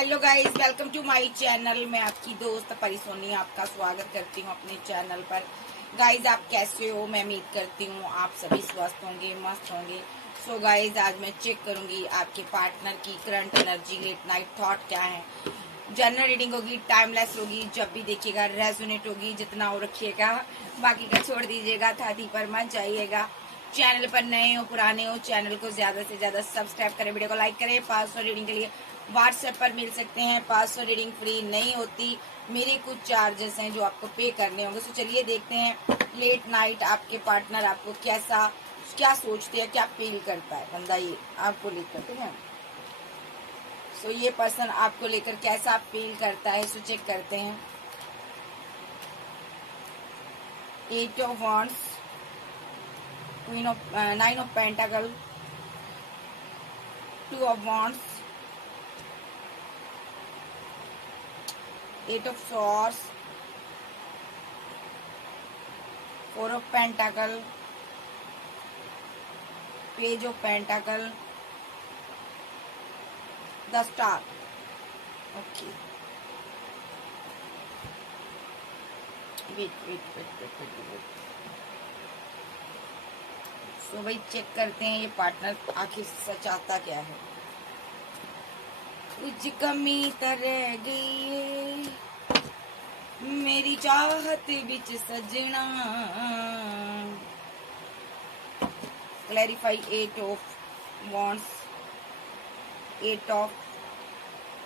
Hello guys, welcome to my channel. मैं आपकी दोस्त परिसोनी आपका स्वागत करती हूँ अपने चैनल पर। गाइस, आप कैसे हो? मैं उम्मीद करती हूँ आप सभी स्वस्थ होंगे, मस्त होंगे। सो गाइस, आज मैं चेक करूंगी आपके पार्टनर की current energy, late night thought क्या है। जनरल रीडिंग होगी, टाइमलेस होगी, जब भी देखिएगा रेजोनेट होगी। जितना हो रखिएगा, बाकी का छोड़ दीजिएगा, थाती पर मत जाइएगा। चैनल पर नए हो पुराने हो, चैनल को ज्यादा से ज्यादा सब्सक्राइब करें, वीडियो को लाइक करें। 500 रीडिंग के लिए व्हाट्सएप पर मिल सकते हैं। 500 रीडिंग फ्री नहीं होती, मेरे कुछ चार्जेस हैं जो आपको पे करने होंगे। तो चलिए देखते हैं लेट नाइट आपके पार्टनर आपको क्या सोचते हैं, क्या फील करता है बंदा ये आपको लेकर। ठीक है, सो ये पर्सन आपको लेकर कैसा फील करता है, सो चेक करते हैं। 8 of wands, queen of 9 of pentacle, 2 of wands, 8 of swords, 4 of pentacle, page of pentacle, the star. Okay. Wait. So भाई चेक करते हैं ये पार्टनर आखिर सच आता क्या है। कुछ कमी तो रह गई है मेरी चाहत बिच सजना। Clarify 8 of wands, 8 of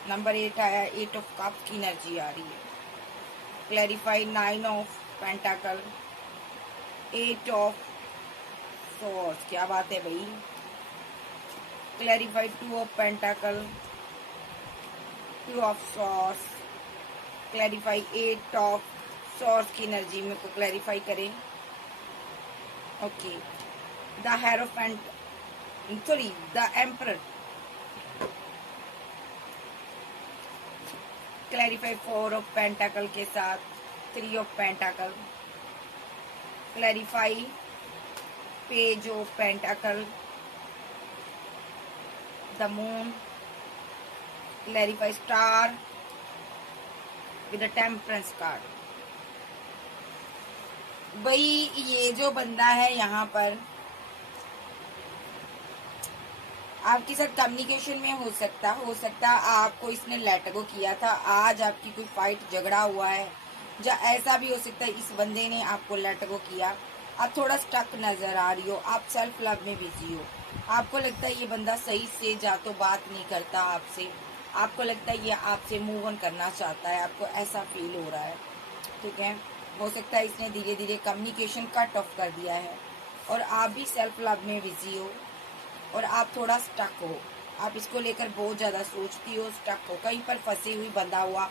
number 8 आया, 8 ऑफ कप की एनर्जी आ रही है। Clarify 9 of pentacle, 8 of swords, क्या बात है भाई। Clarify 2 of pentacle, 2 of swords, clarify 8 of swords की एनर्जी में को क्लैरिफाई करें। Okay, the hierophant, sorry, the emperor. Clarify 4 of pentacle के साथ 3 of pentacle. Clarify page of pentacle, the moon. Clarify star with the temperance card. भाई ये जो बंदा है यहाँ पर आपके साथ कम्युनिकेशन में हो सकता आपको इसने लेट गो किया था। आज आपकी कोई फाइट झगड़ा हुआ है, या ऐसा भी हो सकता है इस बंदे ने आपको लेट गो किया। आप थोड़ा स्टक नजर आ रही हो, आप सेल्फ लव में बिजी हो। आपको लगता है ये बंदा सही से जा तो बात नहीं करता आपसे, आपको लगता है ये आपसे मूव ऑन करना चाहता है, आपको ऐसा फील हो रहा है। ठीक है, हो सकता है इसने धीरे धीरे कम्युनिकेशन कट ऑफ कर दिया है और आप भी सेल्फ लव में बिजी हो और आप थोड़ा स्टक हो। आप इसको लेकर बहुत ज़्यादा सोचती हो, स्टक हो, कहीं पर फंसी हुई बंधा हुआ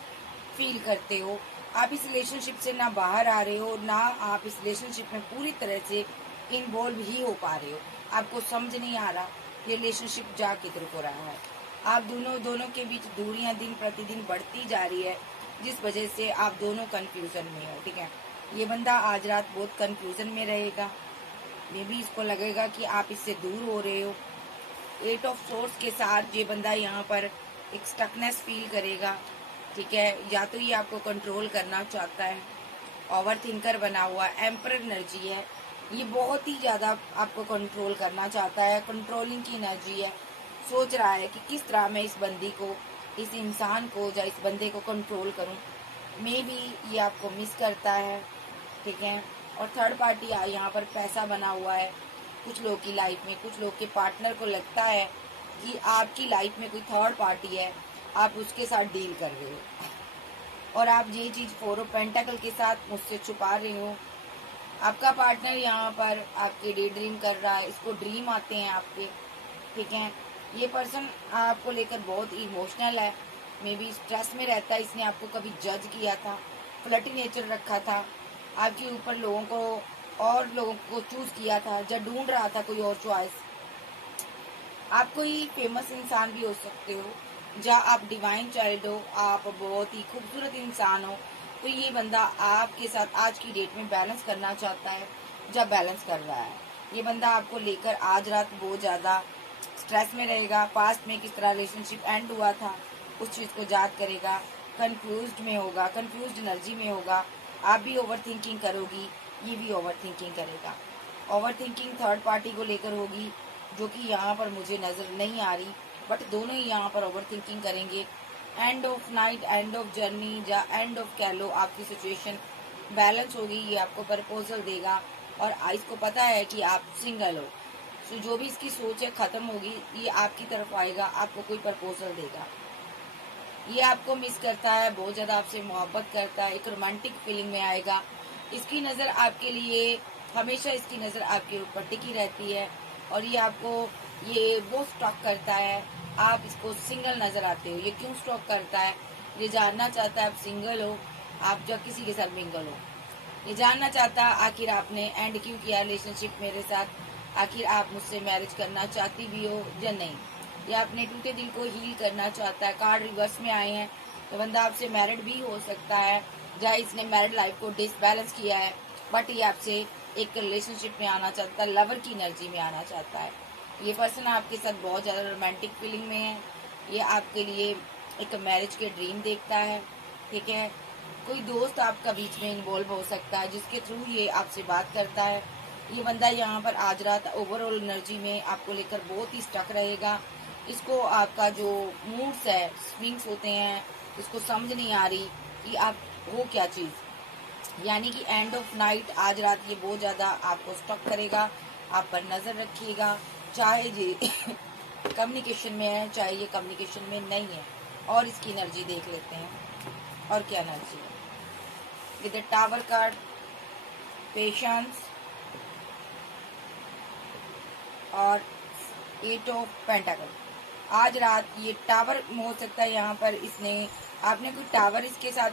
फील करते हो। आप इस रिलेशनशिप से ना बाहर आ रहे हो, ना आप इस रिलेशनशिप में पूरी तरह से इन्वॉल्व ही हो पा रहे हो। आपको समझ नहीं आ रहा ये रिलेशनशिप जा किधर को रहा है। आप दोनों के बीच दूरियां दिन प्रतिदिन बढ़ती जा रही है, जिस वजह से आप दोनों कंफ्यूजन में हो। ठीक है, ये बंदा आज रात बहुत कंफ्यूजन में रहेगा। मे भी इसको लगेगा कि आप इससे दूर हो रहे हो। 8 ऑफ सोर्स के साथ ये बंदा यहाँ पर एक स्टकनेस फील करेगा। ठीक है, या तो ये आपको कंट्रोल करना चाहता है, ओवर थिंकर बना हुआ, एम्परर एनर्जी है, ये बहुत ही ज़्यादा आपको कंट्रोल करना चाहता है, कंट्रोलिंग की एनर्जी है। सोच रहा है कि किस तरह मैं इस बंदी को, इस इंसान को या इस बंदे को कंट्रोल करूं। मे बी ये आपको मिस करता है। ठीक है, और थर्ड पार्टी यहाँ पर पैसा बना हुआ है कुछ लोग की लाइफ में। कुछ लोग के पार्टनर को लगता है कि आपकी लाइफ में कोई थर्ड पार्टी है, आप उसके साथ डील कर रहे हो और आप ये चीज़ 4 ऑफ पेंटाकल के साथ मुझसे छुपा रहे हो। आपका पार्टनर यहाँ पर आपके डे ड्रीम कर रहा है, इसको ड्रीम आते हैं आपके। ठीक है, ये पर्सन आपको लेकर बहुत इमोशनल है, मे बी स्ट्रेस में रहता है। इसने आपको कभी जज किया था, फ्लर्टी नेचर रखा था, आपके ऊपर लोगों को चूज किया था, जब ढूंढ रहा था कोई और चॉइस। आप कोई फेमस इंसान भी हो सकते हो, या आप डिवाइन चाइल्ड हो, आप बहुत ही खूबसूरत इंसान हो। तो ये बंदा आपके साथ आज की डेट में बैलेंस करना चाहता है, जब बैलेंस कर रहा है। ये बंदा आपको लेकर आज रात बहुत ज़्यादा स्ट्रेस में रहेगा। पास्ट में किस तरह रिलेशनशिप एंड हुआ था उस चीज़ को याद करेगा, कंफ्यूज्ड में होगा, कंफ्यूज्ड एनर्जी में होगा। आप भी ओवर थिंकिंग करोगी, ये भी ओवर थिंकिंग करेगा। ओवर थिंकिंग थर्ड पार्टी को लेकर होगी, जो कि यहाँ पर मुझे नज़र नहीं आ रही, बट दोनों ही यहाँ पर ओवर थिंकिंग करेंगे। End of night, end of journey या एंड ऑफ कह लो, आपकी सिचुएशन बैलेंस होगी। ये आपको प्रपोजल देगा और इसको पता है कि आप सिंगल हो। सो जो भी इसकी सोच है ख़त्म होगी, ये आपकी तरफ आएगा, आपको कोई प्रपोजल देगा। ये आपको मिस करता है, बहुत ज़्यादा आपसे मोहब्बत करता है, एक रोमांटिक फीलिंग में आएगा। इसकी नज़र आपके लिए हमेशा, इसकी नज़र आपके ऊपर टिकी रहती है और ये आपको ये वो स्टॉक करता है। आप इसको सिंगल नज़र आते हो। ये क्यों स्टॉक करता है? ये जानना चाहता है आप सिंगल हो, आप जब किसी के साथ मिंगल हो। ये जानना चाहता है आखिर आपने एंड क्यों किया रिलेशनशिप मेरे साथ, आखिर आप मुझसे मैरिज करना चाहती भी हो या नहीं, या अपने टूटे दिल को हील करना चाहता है। कार्ड रिवर्स में आए हैं, तो बंदा आपसे मैरिड भी हो सकता है, या इसने मैरिड लाइफ को डिसबैलेंस किया है, बट ये आपसे एक रिलेशनशिप में आना चाहता है, लवर की एनर्जी में आना चाहता है। ये पर्सन आपके साथ बहुत ज़्यादा रोमांटिक फीलिंग में है। ये आपके लिए एक मैरिज के ड्रीम देखता है, ठीक है। कोई दोस्त आपका बीच में इन्वॉल्व हो सकता है, जिसके थ्रू ये आपसे बात करता है। ये बंदा यहाँ पर आज रात ओवरऑल एनर्जी में आपको लेकर बहुत ही स्टक रहेगा। इसको आपका जो मूड्स है, स्विंग्स होते हैं, इसको समझ नहीं आ रही कि आप हो क्या चीज़। यानी कि एंड ऑफ नाइट आज रात ये बहुत ज़्यादा आपको स्टक करेगा, आप पर नज़र रखिएगा, चाहे ये कम्युनिकेशन में है, चाहे ये कम्युनिकेशन में नहीं है। और इसकी एनर्जी देख लेते हैं, और क्या एनर्जी है with the tower card, patience और 8 ऑफ पेंटाकल। आज रात ये टावर हो सकता है, यहाँ पर इसने आपने कोई टावर इसके साथ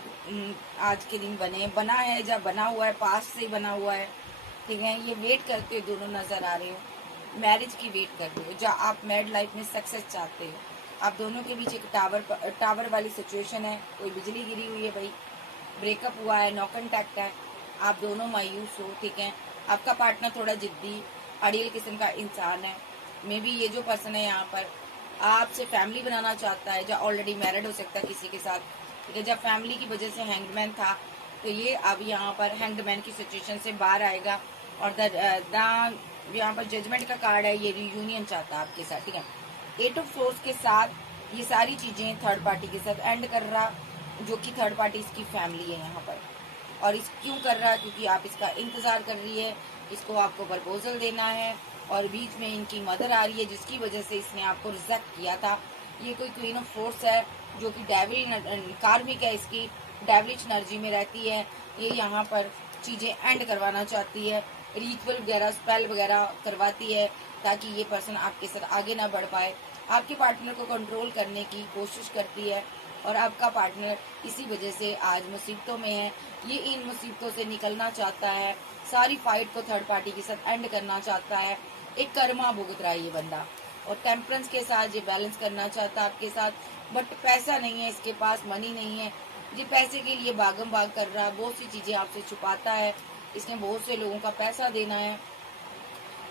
आज के दिन बना है, या बना हुआ है, पास से बना हुआ है, ठीक है। ये वेट करते हुए दोनों नजर आ रहे हो, मैरिज की वेट करते हो, या आप मैरिड लाइफ में सक्सेस चाहते हो। आप दोनों के बीच एक टावर वाली सिचुएशन है, कोई बिजली गिरी हुई है भाई, ब्रेकअप हुआ है, नो कॉन्टैक्ट है, आप दोनों मायूस हो, ठीक है। आपका पार्टनर थोड़ा जिद्दी अड़ियल किस्म का इंसान है। मे बी ये जो पर्सन है यहाँ पर आपसे फैमिली बनाना चाहता है, या ऑलरेडी मैरिड हो सकता है किसी के साथ, ठीक है। जब फैमिली की वजह से हैंगमैन था, तो ये अब यहाँ पर हैंगमैन की सिचुएशन से बाहर आएगा। और द यहाँ पर जजमेंट का कार्ड है, ये रियूनियन चाहता है आपके साथ, ठीक है। 8 ऑफ सोर्स के साथ ये सारी चीज़ें थर्ड पार्टी के साथ एंड कर रहा, जो कि थर्ड पार्टी इसकी फैमिली है यहाँ पर। और इस क्यों कर रहा है? क्योंकि आप इसका इंतज़ार कर रही है, इसको आपको प्रपोजल देना है, और बीच में इनकी मदर आ रही है, जिसकी वजह से इसने आपको रिजेक्ट किया था। ये कोई क्वीन ऑफ फोर्स है, जो कि डेविल कार्मिक है, इसकी डेविलिश एनर्जी में रहती है। ये यहाँ पर चीज़ें एंड करवाना चाहती है, रिचुअल वगैरह, स्पेल वगैरह करवाती है, ताकि ये पर्सन आपके साथ आगे ना बढ़ पाए। आपके पार्टनर को कंट्रोल करने की कोशिश करती है, और आपका पार्टनर इसी वजह से आज मुसीबतों में है। ये इन मुसीबतों से निकलना चाहता है, सारी फाइट को थर्ड पार्टी के साथ एंड करना चाहता है। एक कर्मा भुगत रहा है ये बंदा, और टेम्परेंस के साथ ये बैलेंस करना चाहता है आपके साथ, बट पैसा नहीं है इसके पास, मनी नहीं है। ये पैसे के लिए भागम भाग कर रहा है, बहुत सी चीज़ें आपसे छुपाता है, इसने बहुत से लोगों का पैसा देना है।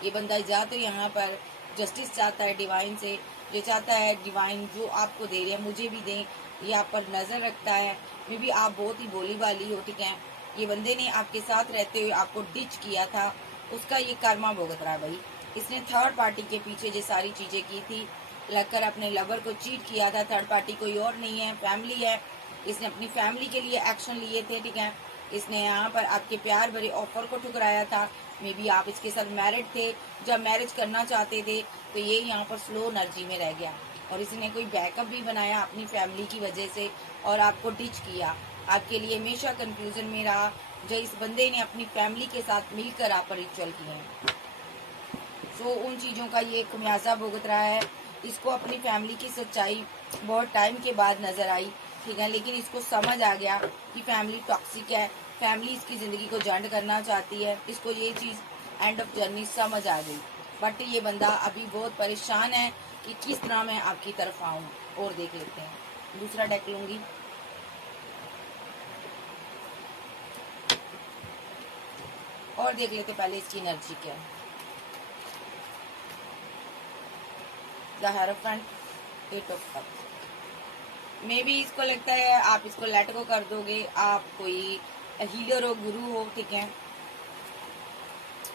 ये बंदा ज़्यादातर यहाँ पर जस्टिस चाहता है डिवाइन से, ये चाहता है डिवाइन जो आपको दे रहे हैं मुझे भी दें। ये आप पर नज़र रखता है, मे भी आप बहुत ही भोली भाली हो, ठीक है। ये बंदे ने आपके साथ रहते हुए आपको डिच किया था, उसका ये कर्मा भुगत रहा है भाई। इसने थर्ड पार्टी के पीछे ये सारी चीज़ें की थी, लगकर अपने लवर को चीट किया था। थर्ड पार्टी कोई और नहीं है, फैमिली है। इसने अपनी फैमिली के लिए एक्शन लिए थे, ठीक है। इसने यहाँ पर आपके प्यार भरे ऑफर को ठुकराया था। मे बी आप इसके साथ मैरिड थे, जब मैरिज करना चाहते थे, तो ये यहाँ पर स्लो एनर्जी में रह गया, और इसने कोई बैकअप भी बनाया अपनी फैमिली की वजह से, और आपको डिच किया। आपके लिए हमेशा कंफ्यूजन में रहा, जो इस बंदे ने अपनी फैमिली के साथ मिलकर आप पर रिचुअल किए हैं। सो उन चीज़ों का ये खमियाजा भुगत रहा है। इसको अपनी फैमिली की सच्चाई बहुत टाइम के बाद नज़र आई, ठीक है। लेकिन इसको समझ आ गया कि फैमिली टॉक्सिक है, फैमिली इसकी ज़िंदगी को जंड करना चाहती है। इसको ये चीज़ एंड ऑफ जर्नी समझ आ गई, बट ये बंदा अभी बहुत परेशान है कि किस तरह मैं आपकी तरफ आऊँ। और देख लेते हैं, दूसरा डेक लूँगी। और देख लेते पहले इसकी एनर्जी क्या है। द हेरोफेंट, 8 ऑफ कप्स, मे भी इसको लगता है आप इसको लेट गो कर दोगे, आप कोई हीलर हो, गुरु हो, ठीक है।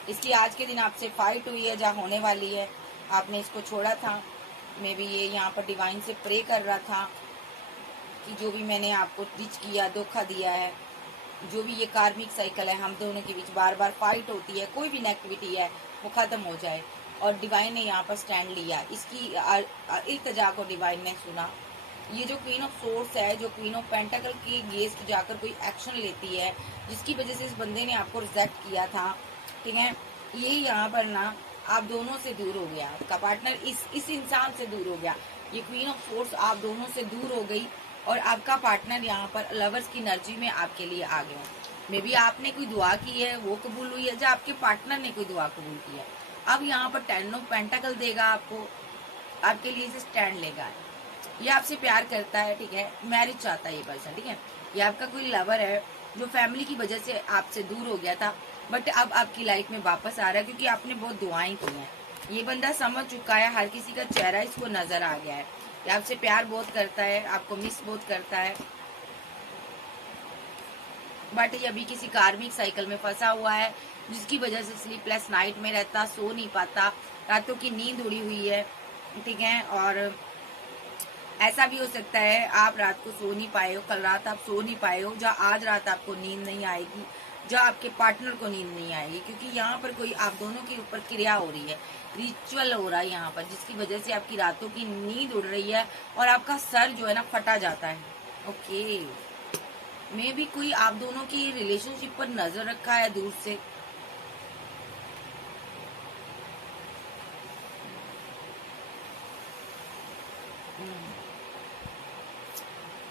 इसकी आज के दिन आपसे फाइट हुई है, जहाँ होने वाली है, आपने इसको छोड़ा था। मे भी ये यहाँ पर डिवाइन से प्रे कर रहा था कि जो भी मैंने आपको डिच किया, धोखा दिया है, जो भी ये कार्मिक साइकिल है, हम दोनों के बीच बार बार फाइट होती है, कोई भी नेगेटिविटी है वो खत्म हो जाए। और डिवाइन ने यहाँ पर स्टैंड लिया, इसकी इल्तजा को डिवाइन ने सुना। ये जो क्वीन ऑफ सोर्स है, जो क्वीन ऑफ पेंटाकल की गेस्ट जाकर कोई एक्शन लेती है, जिसकी वजह से इस बंदे ने आपको रिजेक्ट किया था, ठीक है, ये यहाँ पर ना आप दोनों से दूर हो गया, आपका पार्टनर इस इंसान से दूर हो गया। ये क्वीन ऑफ सोर्स आप दोनों से दूर हो गई और आपका पार्टनर यहाँ पर लवर्स की एनर्जी में आपके लिए आ गया। मे बी आपने कोई दुआ की है, वो कबूल हुई है, या आपके पार्टनर ने कोई दुआ कबूल की है। अब यहाँ पर 10 ऑफ पेंटाकल देगा आपको, आपके लिए इसे स्टैंड लेगा। ये आपसे प्यार करता है, ठीक है, मैरिज चाहता है ये पर्सन, ठीक है। ये आपका कोई लवर है जो फैमिली की वजह से आपसे दूर हो गया था, बट अब आपकी लाइफ में वापस आ रहा है क्योंकि आपने बहुत दुआएं की हैं। ये बंदा समझ चुका है, हर किसी का चेहरा इसको नजर आ गया है। ये आपसे प्यार बहुत करता है, आपको मिस बहुत करता है, बट ये अभी किसी कार्मिक साइकिल में फंसा हुआ है, जिसकी वजह से स्लीपलेस नाइट में रहता, सो नहीं पाता, रातों की नींद उड़ी हुई है, ठीक है। और ऐसा भी हो सकता है आप रात को सो नहीं पाए हो, कल रात आप सो नहीं पाए हो, जहाँ आज रात आपको नींद नहीं आएगी, जहाँ आपके पार्टनर को नींद नहीं आएगी, क्योंकि यहाँ पर कोई आप दोनों के ऊपर क्रिया हो रही है, रिचुअल हो रहा है यहाँ पर, जिसकी वजह से आपकी रातों की नींद उड़ रही है और आपका सर जो है ना फटा जाता है। ओके, मे भी कोई आप दोनों की रिलेशनशिप पर नजर रखा है दूर से।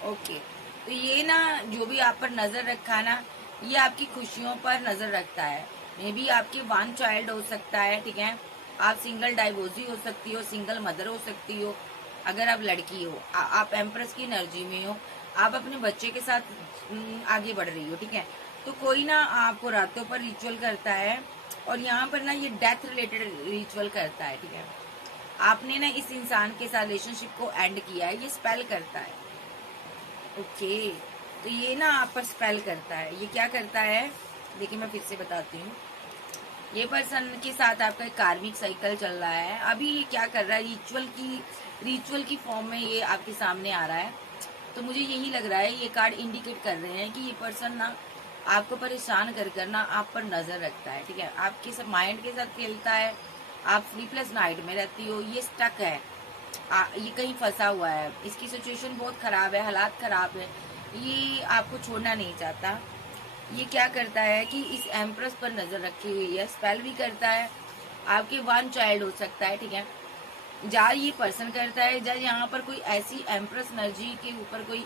ओके, तो ये ना जो भी आप पर नजर रखा ना, ये आपकी खुशियों पर नजर रखता है। मे बी आपके वन चाइल्ड हो सकता है, ठीक है। आप सिंगल डाइवोर्सी हो सकती हो, सिंगल मदर हो सकती हो, अगर आप लड़की हो, आप एम्प्रेस की एनर्जी में हो, आप अपने बच्चे के साथ आगे बढ़ रही हो, ठीक है। तो कोई ना आपको रातों पर रिचुअल करता है और यहाँ पर ना ये डेथ रिलेटेड रिचुअल करता है, ठीक है। आपने ना इस इंसान के साथ रिलेशनशिप को एंड किया है, ये स्पेल करता है। ओके, तो ये ना आप पर स्पेल करता है। ये क्या करता है, देखिए मैं फिर से बताती हूँ। ये पर्सन के साथ आपका एक कार्मिक साइकिल चल रहा है, अभी ये क्या कर रहा है, रिचुअल की फॉर्म में ये आपके सामने आ रहा है। तो मुझे यही लग रहा है, ये कार्ड इंडिकेट कर रहे हैं कि ये पर्सन ना आपको परेशान कर कर ना आप पर नजर रखता है, ठीक है। आपके सब माइंड के साथ खेलता है, आप स्लीपलेस नाइट में रहती हो, ये स्टक है, ये कहीं फंसा हुआ है, इसकी सिचुएशन बहुत खराब है, हालात खराब है, ये आपको छोड़ना नहीं चाहता। ये क्या करता है कि इस एम्प्रेस पर नजर रखी हुई है, स्पेल भी करता है। आपके वन चाइल्ड हो सकता है, ठीक है। जहाँ ये पर्सन करता है, जहाँ यहाँ पर कोई ऐसी एम्प्रेस एनर्जी के ऊपर कोई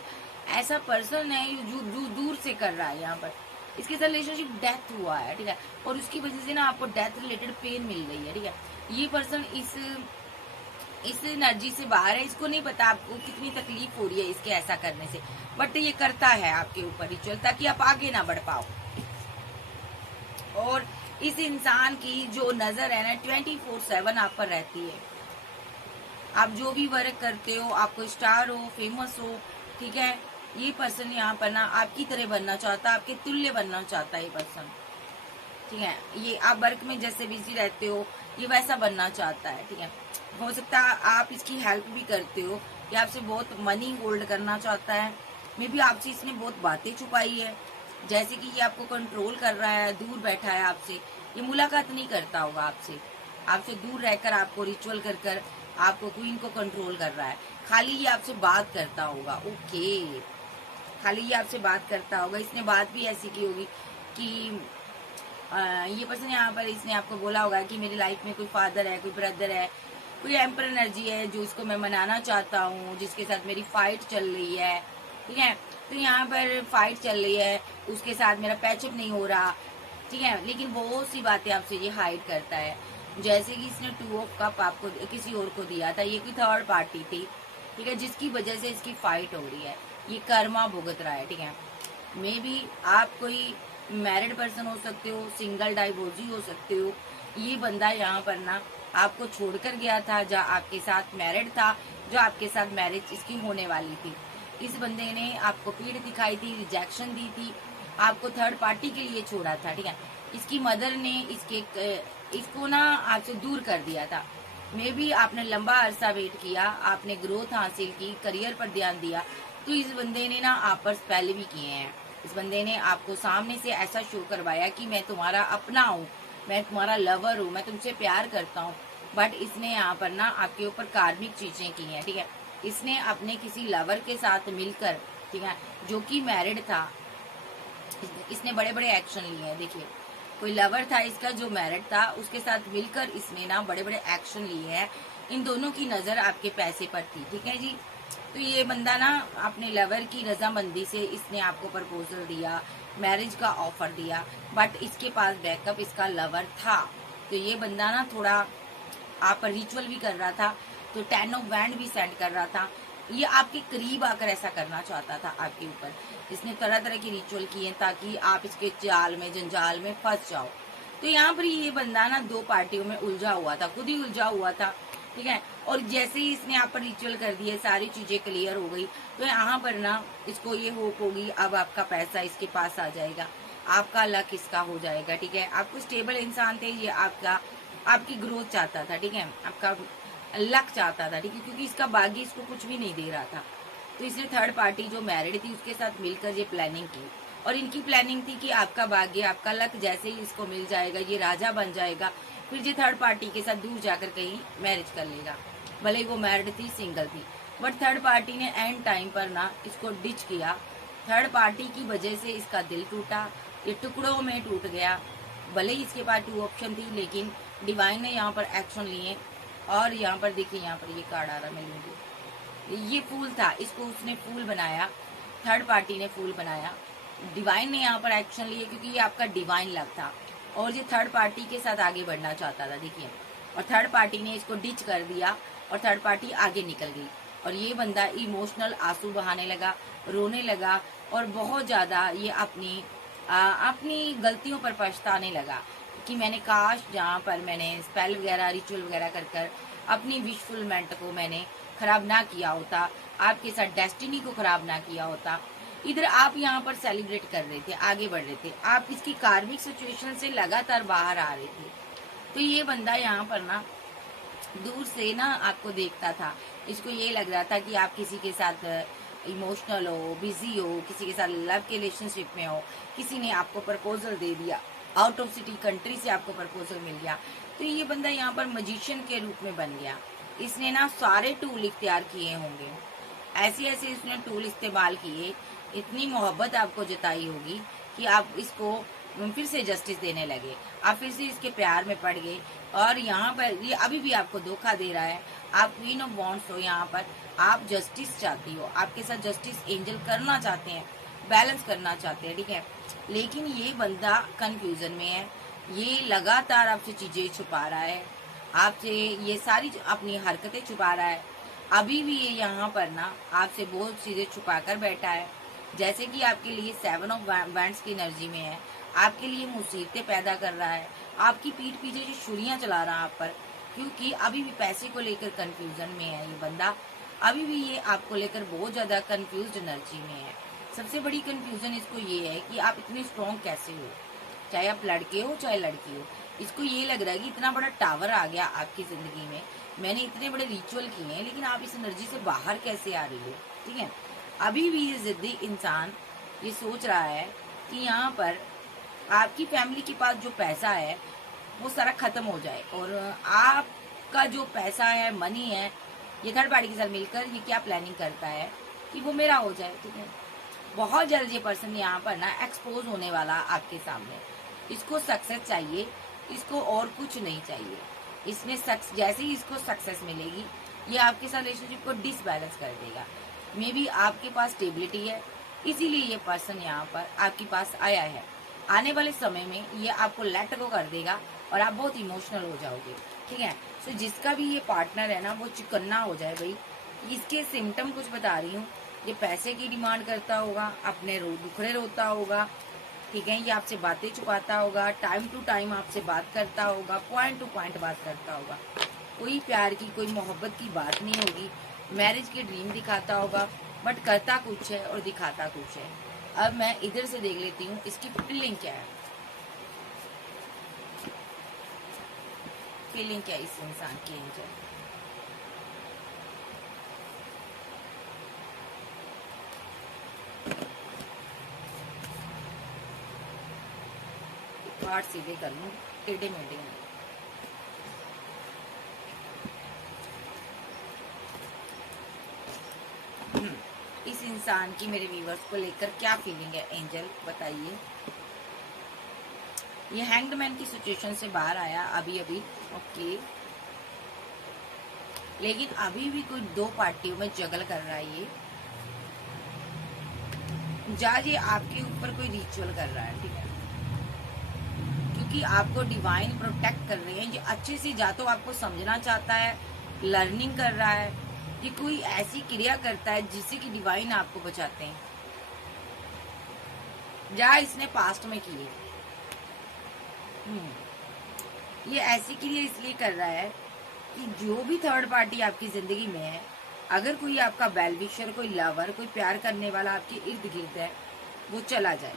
ऐसा पर्सन है जो दूर से कर रहा है, यहाँ पर इसके साथ रिलेशनशिप डेथ हुआ है, ठीक है। और उसकी वजह से ना आपको डेथ रिलेटेड पेन मिल रही है, ठीक है। ये पर्सन इस एनर्जी से बाहर है, इसको नहीं पता आपको कितनी तकलीफ हो रही है इसके ऐसा करने से, बट ये करता है आपके ऊपर रिचुअल ताकि आप आगे ना बढ़ पाओ। और इस इंसान की जो नजर है ना 24/7 आप पर रहती है। आप जो भी वर्क करते हो, आपको स्टार हो, फेमस हो, ठीक है, ये पर्सन यहाँ पर ना आपकी तरह बनना चाहता है, आपके तुल्य बनना चाहता है ये पर्सन, ठीक है। ये आप वर्क में जैसे बिजी रहते हो, ये वैसा बनना चाहता है, ठीक है। हो सकता है आप इसकी हेल्प भी करते हो, या आपसे बहुत मनी होल्ड करना चाहता है। मे बी आपसे इसने बहुत बातें छुपाई है, जैसे कि ये आपको कंट्रोल कर रहा है, दूर बैठा है आपसे, ये मुलाकात नहीं करता होगा आपसे, आपसे दूर रहकर आपको रिचुअल कर कर आपको क्वीन को कंट्रोल कर रहा है। खाली ये आपसे बात करता होगा, ओके, खाली ये आपसे बात करता होगा। इसने बात भी ऐसी की होगी कि ये पर्सन यहाँ पर इसने आपको बोला होगा कि मेरी लाइफ में कोई फादर है, कोई ब्रदर है, कोई एम्पर एनर्जी है जो इसको मैं मनाना चाहता हूँ, जिसके साथ मेरी फाइट चल रही है, ठीक है। तो यहाँ पर फाइट चल रही है, उसके साथ मेरा पैचअप नहीं हो रहा, ठीक है। लेकिन बहुत सी बातें आपसे ये हाइड करता है, जैसे कि इसने 2 ऑफ कप आपको किसी और को दिया था, ये कोई थर्ड पार्टी थी, ठीक है, जिसकी वजह से इसकी फाइट हो रही है, ये कर्मा भुगत रहा है, ठीक है। मे बी आप कोई मैरिड पर्सन हो सकते हो, सिंगल डाइवोर्सी हो सकते हो। ये बंदा यहाँ पर ना आपको छोड़कर गया था, जहाँ आपके साथ मैरिड था, जो आपके साथ मैरिज इसकी होने वाली थी, इस बंदे ने आपको पीठ दिखाई थी, रिजेक्शन दी थी, आपको थर्ड पार्टी के लिए छोड़ा था, ठीक है। इसकी मदर ने इसको ना आपसे दूर कर दिया था। मे भी आपने लंबा अरसा वेट किया, आपने ग्रोथ हासिल की, करियर पर ध्यान दिया, तो इस बंदे ने ना आप पर स्पेल भी किए हैं। इस बंदे ने आपको सामने से ऐसा शो करवाया कि मैं तुम्हारा अपना हूँ, मैं तुम्हारा लवर हूँ, मैं तुमसे प्यार करता हूँ। बट इसने यहाँ पर ना आपके ऊपर कार्मिक चीजें की हैं, ठीक है। इसने अपने किसी लवर के साथ मिलकर, ठीक है, जो कि मैरिड था, इसने बड़े बड़े एक्शन लिए हैं। देखिए, कोई लवर था इसका जो मैरिड था, उसके साथ मिलकर इसने ना बड़े बड़े एक्शन लिए हैं। इन दोनों की नजर आपके पैसे पर थी, ठीक है जी। तो ये बंदा ना अपने लवर की रजामंदी से इसने आपको प्रपोजल दिया, मैरिज का ऑफर दिया, बट इसके पास बैकअप इसका लवर था। तो ये बंदा ना थोड़ा आप पर रिचुअल भी कर रहा था, तो 10 ऑफ वैंड भी सेंड कर रहा था। ये आपके करीब आकर ऐसा करना चाहता था आपके ऊपर। इसने तरह तरह की रिचुअल किए ताकि आप इसके जाल में, जंजाल में फंस जाओ। तो यहाँ पर ये बंदा ना दो पार्टियों में उलझा हुआ था, खुद ही उलझा हुआ था, ठीक है। और जैसे ही इसने आप पर रिचुअल कर दिए, सारी चीजें क्लियर हो गई, तो यहाँ पर ना इसको ये होप होगी अब आपका पैसा इसके पास आ जाएगा, आपका लक इसका हो जाएगा, ठीक है। आपको स्टेबल इंसान थे, ये आपकी ग्रोथ चाहता था, ठीक है, आपका लक चाहता था, ठीक है, क्योंकि इसका बागी इसको कुछ भी नहीं दे रहा था। तो इसने थर्ड पार्टी जो मैरिड थी उसके साथ मिलकर ये प्लानिंग की, और इनकी प्लानिंग थी कि आपका भाग्य, आपका लक जैसे ही इसको मिल जाएगा, ये राजा बन जाएगा, फिर ये थर्ड पार्टी के साथ दूर जाकर कहीं मैरिज कर लेगा। भले ही वो मैरिड थी, सिंगल थी, बट थर्ड पार्टी ने एंड टाइम पर ना इसको डिच किया। थर्ड पार्टी की वजह से इसका दिल टूटा, ये टुकड़ों में टूट गया। भले ही इसके पास 2 ऑप्शन थी, लेकिन डिवाइन ने यहाँ पर एक्शन लिए। और यहाँ पर देखिए, यहाँ पर ये कार्ड आ रहा, मैं लूंगी, ये फूल था, इसको उसने फूल बनाया, थर्ड पार्टी ने फूल बनाया। डिवाइन ने यहाँ पर एक्शन लिए क्योंकि ये आपका डिवाइन लव था, और ये थर्ड पार्टी के साथ आगे बढ़ना चाहता था, देखिए। और थर्ड पार्टी ने इसको डिच कर दिया, और थर्ड पार्टी आगे निकल गई, और ये बंदा इमोशनल आंसू बहाने लगा, रोने लगा, और बहुत ज्यादा ये अपनी गलतियों पर पछताने लगा कि मैंने काश जहाँ पर मैंने स्पेल वगैरह, रिचुअल वगैरह कर अपनी विशफुलमेंट को मैंने खराब ना किया होता, आपके साथ डेस्टिनी को खराब ना किया होता। इधर आप यहाँ पर सेलिब्रेट कर रहे थे, आगे बढ़ रहे थे, आप इसकी कार्मिक सिचुएशन से लगातार बाहर आ रहे थे। तो ये बंदा यहाँ पर ना दूर से ना आपको देखता था, इसको ये लग रहा था कि आप किसी के साथ इमोशनल हो, बिजी हो, किसी के साथ लव के रिलेशनशिप में हो, किसी ने आपको प्रपोजल दे दिया, आउट ऑफ सिटी कंट्री से आपको प्रपोजल मिल गया। तो ये बंदा यहाँ पर मजिशियन के रूप में बन गया। इसने ना सारे टूल इख्तियार किए होंगे, ऐसे ऐसे इसने टूल इस्तेमाल किए, इतनी मोहब्बत आपको जताई होगी कि आप इसको फिर से जस्टिस देने लगे, आप फिर से इसके प्यार में पड़ गए। और यहाँ पर ये अभी भी आपको धोखा दे रहा है। आप क्वीन ऑफ वॉन्ड्स हो, यहाँ पर आप जस्टिस चाहती हो, आपके साथ जस्टिस एंजल करना चाहते हैं, बैलेंस करना चाहते हैं, ठीक है। लेकिन ये बंदा कंफ्यूजन में है, ये लगातार आपसे चीजें छुपा रहा है, आपसे ये सारी अपनी हरकतें छुपा रहा है। अभी भी ये यहाँ पर ना आपसे बहुत चीजें छुपा कर बैठा है, जैसे कि आपके लिए 7 ऑफ वैंड्स की एनर्जी में है, आपके लिए मुसीबतें पैदा कर रहा है, आपकी पीठ पीछे जो छुरियां चला रहा है आप पर, क्योंकि अभी भी पैसे को लेकर कंफ्यूजन में है ये बंदा। अभी भी ये आपको लेकर बहुत ज्यादा कंफ्यूज्ड एनर्जी में है। सबसे बड़ी कंफ्यूजन इसको ये है कि आप इतने स्ट्रॉन्ग कैसे हो, चाहे आप लड़के हो चाहे लड़की हो। इसको ये लग रहा है कि इतना बड़ा टावर आ गया आपकी जिंदगी में, मैंने इतने बड़े रिचुअल किए हैं, लेकिन आप इस एनर्जी से बाहर कैसे आ रही हो, ठीक है। अभी भी ये जिद्दी इंसान ये सोच रहा है कि यहाँ पर आपकी फैमिली के पास जो पैसा है वो सारा खत्म हो जाए, और आपका जो पैसा है, मनी है, ये थर्ड पार्टी के साथ मिलकर ये क्या प्लानिंग करता है कि वो मेरा हो जाए, ठीक है। बहुत जल्द ये पर्सन यहाँ पर ना एक्सपोज होने वाला आपके सामने। इसको सक्सेस चाहिए, इसको और कुछ नहीं चाहिए। इसमें जैसे ही इसको सक्सेस मिलेगी, ये आपके साथ रिलेशनशिप को डिसबैलेंस कर देगा। मे बी आपके पास स्टेबिलिटी है, इसीलिए ये पर्सन यहाँ पर आपके पास आया है। आने वाले समय में ये आपको लेट गो कर देगा और आप बहुत इमोशनल हो जाओगे, ठीक है। तो जिसका भी ये पार्टनर है ना, वो चिकन्ना हो जाए भाई। इसके सिम्टम कुछ बता रही हूँ, ये पैसे की डिमांड करता होगा, अपने दुखड़े रोता होगा, ठीक है। ये आपसे बातें छुपाता होगा, टाइम टू टाइम आपसे बात करता होगा, पॉइंट टू पॉइंट बात करता होगा, कोई प्यार की, कोई मोहब्बत की बात नहीं होगी। मैरिज के ड्रीम दिखाता होगा, बट करता कुछ है और दिखाता कुछ है। अब मैं इधर से देख लेती हूँ इसकी फीलिंग क्या है, फीलिंग क्या है इस इंसान की एंजल। कार्ड सीधे कर लूं टेढ़े मेढ़े में। इस इंसान की मेरे व्यूवर्स को लेकर क्या फीलिंग है एंजल बताइए। ये हैंग्ड मैन की सिचुएशन से बाहर आया अभी अभी, ओके, लेकिन अभी भी कोई दो पार्टियों में जगल कर रहा है ये। ये आपके ऊपर कोई रिचुअल कर रहा है, ठीक है, क्योंकि आपको डिवाइन प्रोटेक्ट कर रहे हैं। ये अच्छे से जा तो आपको समझना चाहता है, लर्निंग कर रहा है, ये कोई ऐसी क्रिया करता है जिससे कि डिवाइन आपको बचाते हैं। इसने पास्ट में किए, ये ऐसी क्रिया इसलिए कर रहा है कि जो भी थर्ड पार्टी आपकी जिंदगी में है, अगर कोई आपका वेल विशर, कोई लवर, कोई प्यार करने वाला आपके इर्द गिर्द है, वो चला जाए।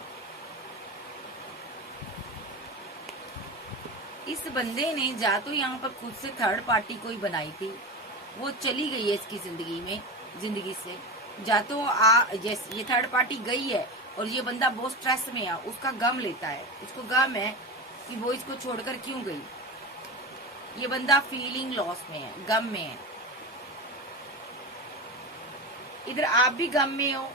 इस बंदे ने जा तो यहाँ पर खुद से थर्ड पार्टी कोई बनाई थी, वो चली गई है इसकी जिंदगी से। जा तो ये थर्ड पार्टी गई है और ये बंदा बहुत स्ट्रेस में है, उसका गम लेता है, उसको गम है कि वो इसको छोड़कर क्यों गई। ये बंदा फीलिंग लॉस में है, गम में है। इधर आप भी गम में हो।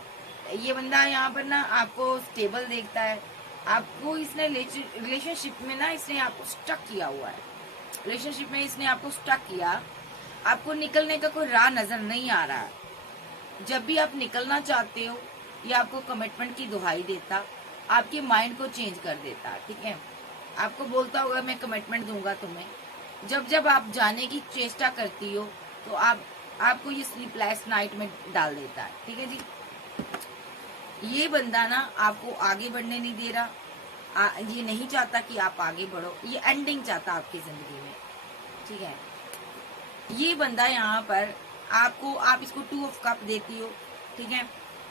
ये बंदा यहाँ पर ना आपको स्टेबल देखता है, आपको इसने रिलेशनशिप में ना इसने आपको स्टक किया हुआ है, रिलेशनशिप में इसने आपको स्टक किया, आपको निकलने का कोई राह नजर नहीं आ रहा। जब भी आप निकलना चाहते हो ये आपको कमिटमेंट की दुहाई देता, आपके माइंड को चेंज कर देता, ठीक है, आपको बोलता होगा मैं कमिटमेंट दूंगा तुम्हें। जब आप जाने की चेष्टा करती हो तो आपको ये स्लीपलेस नाइट में डाल देता है, ठीक है जी। ये बंदा ना आपको आगे बढ़ने नहीं दे रहा, ये नहीं चाहता कि आप आगे बढ़ो, ये एंडिंग चाहता आपकी जिंदगी में, ठीक है। ये बंदा यहाँ पर आप इसको 2 ऑफ कप देती हो, ठीक है,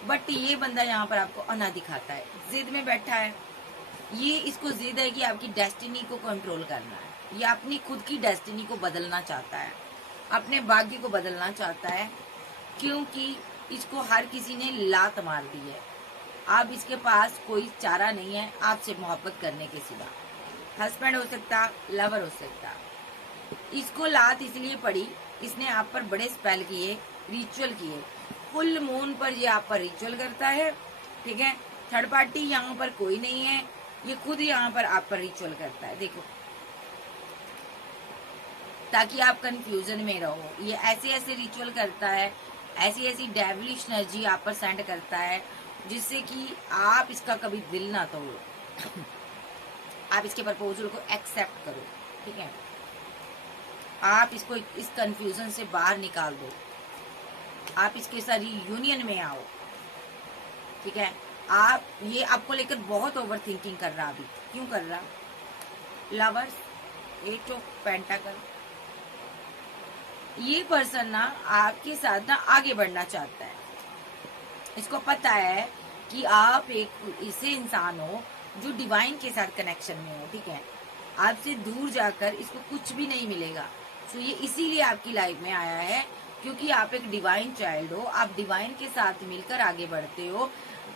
बट ये बंदा यहाँ पर आपको अना दिखाता है, जिद में बैठा है। ये इसको जिद है कि आपकी डेस्टिनी को कंट्रोल करना है, ये अपनी खुद की डेस्टिनी को बदलना चाहता है, अपने भाग्य को बदलना चाहता है, क्योंकि इसको हर किसी ने लात मार दी है। अब इसके पास कोई चारा नहीं है आपसे मोहब्बत करने के सिवा। हस्बैंड हो सकता, लवर हो सकता। इसको लात इसलिए पड़ी, इसने आप पर बड़े स्पेल किए, रिचुअल किए। फुल मून पर ये आप पर रिचुअल करता है, ठीक है। थर्ड पार्टी यहाँ पर कोई नहीं है, ये खुद यहाँ पर आप पर रिचुअल करता है, देखो, ताकि आप कंफ्यूजन में रहो। ये ऐसे रिचुअल करता है, ऐसी डेविलिश एनर्जी आप पर सेंड करता है, जिससे कि आप इसका कभी दिल ना तोड़ो, आप इसके प्रपोजल को एक्सेप्ट करो, ठीक है, आप इसको इस कंफ्यूजन से बाहर निकाल दो, आप इसके साथ यूनियन में आओ, ठीक है। ये आपको लेकर बहुत ओवर थिंकिंग कर रहा, अभी क्यों कर रहा। लवर्स, 8 ऑफ पेंटाकल, ये पर्सन ना आपके साथ ना आगे बढ़ना चाहता है। इसको पता है कि आप एक ऐसे इंसान हो जो डिवाइन के साथ कनेक्शन में हो, ठीक है। आपसे दूर जाकर इसको कुछ भी नहीं मिलेगा, तो ये इसीलिए आपकी लाइफ में आया है, क्योंकि आप एक डिवाइन चाइल्ड हो, आप डिवाइन के साथ मिलकर आगे बढ़ते हो,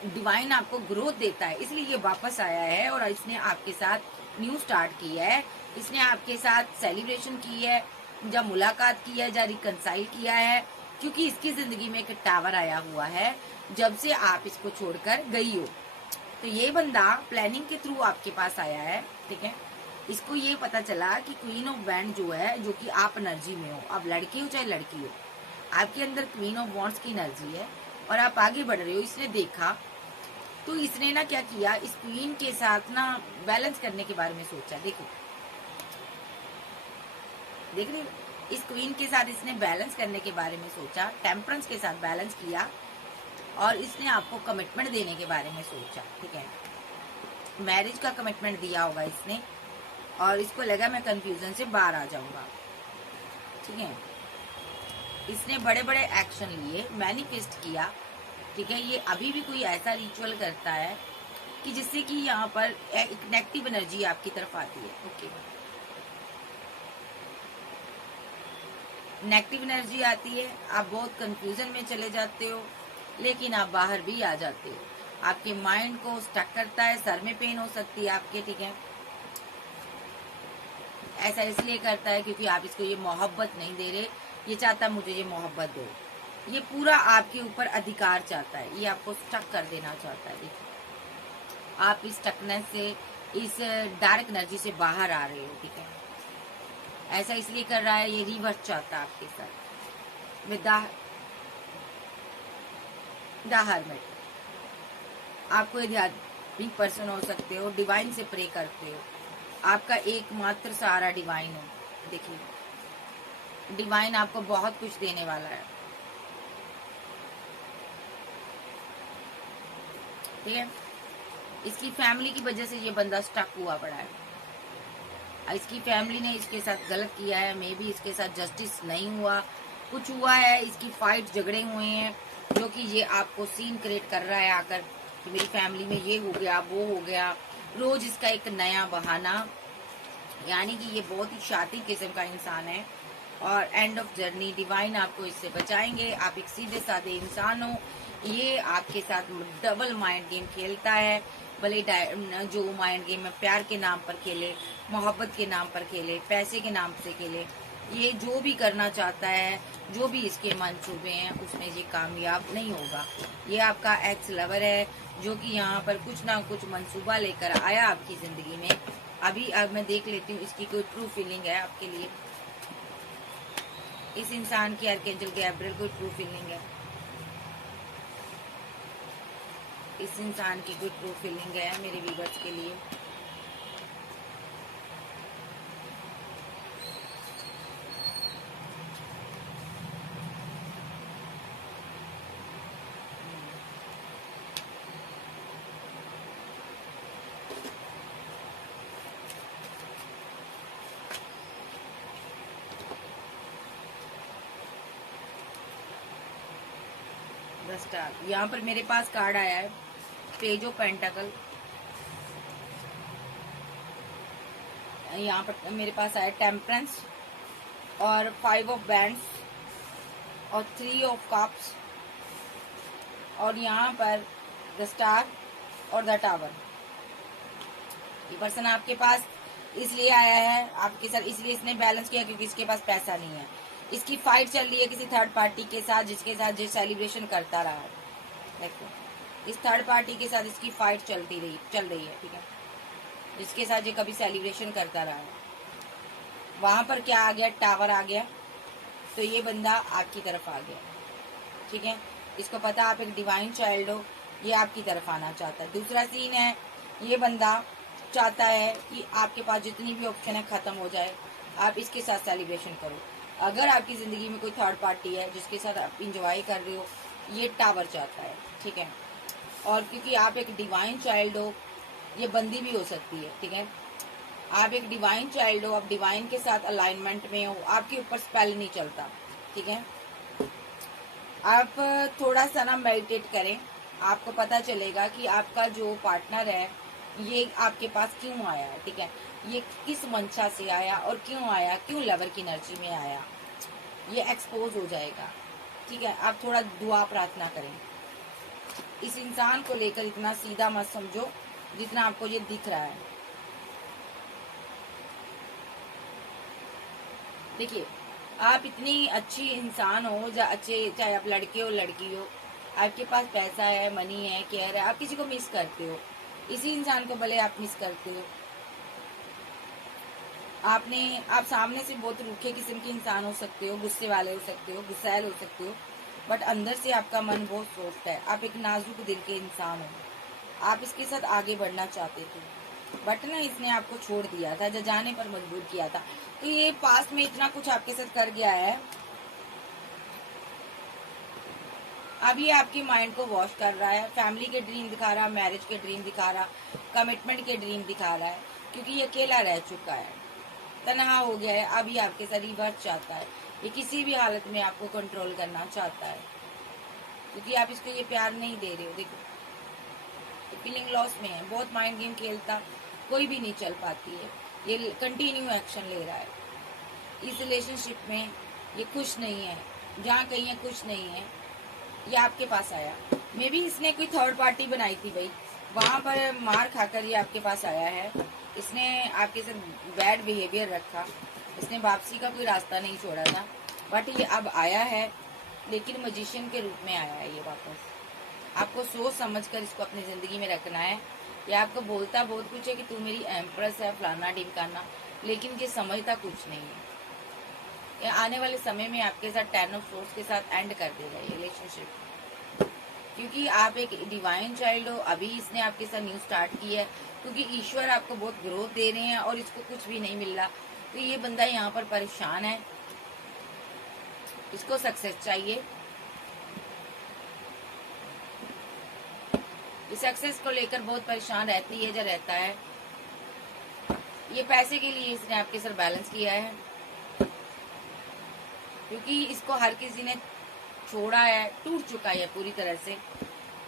डिवाइन आपको ग्रोथ देता है, इसलिए ये वापस आया है और इसने आपके साथ न्यू स्टार्ट किया है। इसने आपके साथ सेलिब्रेशन की है, जब मुलाकात की है, जब रिकंसाइल किया है, क्योंकि इसकी जिंदगी में एक टावर आया हुआ है जब से आप इसको छोड़कर गई हो। तो ये बंदा प्लानिंग के थ्रू आपके पास आया है, ठीक है। इसको ये पता चला कि क्वीन ऑफ वैंड जो है, जो कि आप एनर्जी में हो, आप लड़के हो चाहे लड़की हो, आपके अंदर क्वीन ऑफ वॉन्ड्स की एनर्जी है और आप आगे बढ़ रहे हो। इसने देखा तो इसने ना क्या किया, इस क्वीन के साथ ना बैलेंस करने के बारे में सोचा। देखो देख रही हो, इस क्वीन के साथ इसने बैलेंस करने के बारे में सोचा, टेम्परेंस के साथ बैलेंस किया और इसने आपको कमिटमेंट देने के बारे में सोचा, ठीक है। मैरिज का कमिटमेंट दिया होगा इसने और इसको लगा मैं कंफ्यूजन से बाहर आ जाऊंगा, ठीक है। इसने बड़े बड़े एक्शन लिए, मैनिफेस्ट किया ठीक है। ये अभी भी कोई ऐसा रिचुअल करता है कि जिससे कि यहाँ पर एक नेगेटिव एनर्जी आपकी तरफ आती है। ओके, नेगेटिव एनर्जी आती है, आप बहुत कंफ्यूजन में चले जाते हो, लेकिन आप बाहर भी आ जाते हो। आपके माइंड को स्टक करता है, सर में पेन हो सकती है आपके, ठीक है। ऐसा इसलिए करता है क्योंकि आप इसको ये मोहब्बत नहीं दे रहे, ये चाहता मुझे ये मोहब्बत दो, ये पूरा आपके ऊपर अधिकार चाहता है, ये आपको स्टक कर देना चाहता है। देखिए, आप इस स्टकनेस से, इस डार्क एनर्जी से बाहर आ रहे हो, ठीक है। ऐसा इसलिए कर रहा है, ये रिवर्स चाहता है आपके साथ विद द हर्मिट। आपको आध्यात्मिक पर्सन हो सकते हो, डिवाइन से प्रे करते हो, आपका एकमात्र सहारा डिवाइन हो। देखिए, डिवाइन आपको बहुत कुछ देने वाला है, ठीक है। इसकी फैमिली की वजह से ये बंदा स्टक हुआ पड़ा है। इसकी फैमिली ने इसके साथ गलत किया है, मे बी इसके साथ जस्टिस नहीं हुआ, कुछ हुआ है, इसकी फाइट झगड़े हुए हैं, जो कि ये आपको सीन क्रिएट कर रहा है आकर कि मेरी फैमिली में ये हो गया, वो हो गया, रोज इसका एक नया बहाना। यानी कि ये बहुत ही शातिर किस्म का इंसान है, और एंड ऑफ जर्नी डिवाइन आपको इससे बचाएंगे। आप एक सीधे साधे इंसान हो, ये आपके साथ डबल माइंड गेम खेलता है, भले जो माइंड गेम है प्यार के नाम पर खेले, मोहब्बत के नाम पर खेले, पैसे के नाम से खेले, ये जो भी करना चाहता है, जो भी इसके मंसूबे हैं, उसमें ये कामयाब नहीं होगा। ये आपका एक्स लवर है, जो कि यहाँ पर कुछ ना कुछ मंसूबा लेकर आया आपकी जिंदगी में। अभी अब मैं देख लेती हूँ इसकी कोई ट्रू फीलिंग है आपके लिए। इस इंसान की आर्कएंजल गैब्रिएल कोई ट्रू फीलिंग है, इस इंसान की कोई ट्रू फीलिंग है मेरे व्यूअर्स के लिए। द स्टार, यहाँ पर मेरे पास कार्ड आया है पेज ऑफ पेंटाकल। यहाँ पर मेरे पास आया टेम्परेंस और 5 ऑफ बैंड्स और 3 ऑफ कप्स, और यहाँ पर द स्टार और द टावर। ये पर्सन आपके पास इसलिए आया है आपके साथ, इसलिए इसने बैलेंस किया क्योंकि इसके पास पैसा नहीं है। इसकी फाइट चल रही है किसी थर्ड पार्टी के साथ, जिसके साथ ये सेलिब्रेशन करता रहा है। देखो, इस थर्ड पार्टी के साथ इसकी फाइट चल रही है, ठीक है, जिसके साथ ये कभी सेलिब्रेशन करता रहा है। वहां पर क्या आ गया, टावर आ गया, तो ये बंदा आपकी तरफ आ गया, ठीक है। इसको पता आप एक डिवाइन चाइल्ड हो, ये आपकी तरफ आना चाहता है। दूसरा सीन है, ये बंदा चाहता है कि आपके पास जितनी भी ऑप्शन है खत्म हो जाए, आप इसके साथ सेलिब्रेशन करो। अगर आपकी जिंदगी में कोई थर्ड पार्टी है जिसके साथ आप इंजॉय कर रहे हो, ये टावर चाहता है, ठीक है। और क्योंकि आप एक डिवाइन चाइल्ड हो, ये बंदी भी हो सकती है, ठीक है। आप एक डिवाइन चाइल्ड हो, आप डिवाइन के साथ अलाइनमेंट में हो, आपके ऊपर स्पेल नहीं चलता, ठीक है। आप थोड़ा सा ना मेडिटेट करें, आपको पता चलेगा कि आपका जो पार्टनर है ये आपके पास क्यों आया है, ठीक है। ये किस मंशा से आया और क्यों आया, क्यों लवर की एनर्जी में आया, ये एक्सपोज हो जाएगा, ठीक है। आप थोड़ा दुआ प्रार्थना करें। इस इंसान को लेकर इतना सीधा मत समझो जितना आपको ये दिख रहा है। देखिए, आप इतनी अच्छी इंसान हो, चाहे आप लड़के हो लड़की हो, आपके पास पैसा है, मनी है, केयर है, आप किसी को मिस करते हो, इसी इंसान को भले आप मिस करते हो। आप सामने से बहुत रूखे किस्म के इंसान हो सकते हो, गुस्से वाले हो सकते हो, गुस्सैल हो सकते हो, बट अंदर से आपका मन बहुत सॉफ्ट है। आप एक नाजुक दिल के इंसान हो, आप इसके साथ आगे बढ़ना चाहते थे, बट ना इसने आपको छोड़ दिया था, जाने पर मजबूर किया था। तो ये पास्ट में इतना कुछ आपके साथ कर गया है, अब ये आपकी माइंड को वॉश कर रहा है। फैमिली के ड्रीम दिखा रहा, मैरिज के ड्रीम दिखा रहा, कमिटमेंट के ड्रीम दिखा रहा है, क्योंकि ये अकेला रह चुका है, तनहा हो गया है। अब ये आपके साथ रिवर्स चाहता है, ये किसी भी हालत में आपको कंट्रोल करना चाहता है। क्योंकि आप इसको ये प्यार नहीं दे रहे हो। देखो फीलिंग लॉस में है, बहुत माइंड गेम खेलता, कोई भी नहीं चल पाती है, ये कंटिन्यू एक्शन ले रहा है इस रिलेशनशिप में, ये खुश नहीं है, जहाँ कहीं है खुश नहीं है, ये आपके पास आया। मे भी इसने कोई थर्ड पार्टी बनाई थी भाई, वहां पर मार खाकर ये आपके पास आया है। इसने आपके साथ बैड बिहेवियर रखा, इसने वापसी का कोई रास्ता नहीं छोड़ा था, बट ये अब आया है, लेकिन मजिशियन के रूप में आया है ये वापस। आपको सोच समझकर इसको अपनी जिंदगी में रखना है। ये आपको बोलता बहुत कुछ है कि तू मेरी एम्प्रेस है, फलाना ढिमकाना, लेकिन ये समझता कुछ नहीं है। ये आने वाले समय में आपके साथ 10 ऑफ सोर्स के साथ एंड कर देगा ये रिलेशनशिप, क्योंकि आप एक डिवाइन चाइल्ड हो। अभी इसने आपके साथ न्यू स्टार्ट की है, क्योंकि ईश्वर आपको बहुत ग्रोथ दे रहे हैं और इसको कुछ भी नहीं मिल रहा, तो ये बंदा यहाँ पर परेशान है, इसको सक्सेस चाहिए। ये सक्सेस को लेकर बहुत परेशान रहती है, जो रहता है। ये पैसे के लिए इसने आपके साथ बैलेंस किया है, क्योंकि इसको हर किसी ने छोड़ा है, टूट चुका है पूरी तरह से,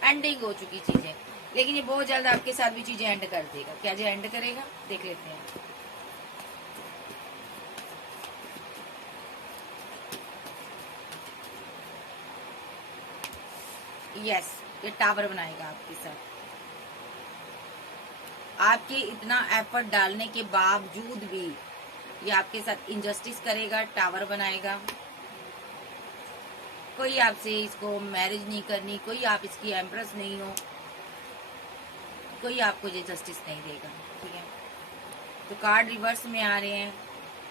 एंडिंग हो चुकी चीजें, लेकिन ये बहुत जल्द आपके साथ भी चीजें एंड कर देगा। क्या जो एंड करेगा देख लेते हैं। यस, ये टावर बनाएगा आपके साथ। आपके इतना एफर्ट डालने के बावजूद भी ये आपके साथ इनजस्टिस करेगा, टावर बनाएगा। कोई आपसे इसको मैरिज नहीं करनी, कोई आप इसकी एम्प्रेस नहीं हो, कोई आपको ये जस्टिस नहीं देगा, ठीक है। तो कार्ड रिवर्स में आ रहे हैं,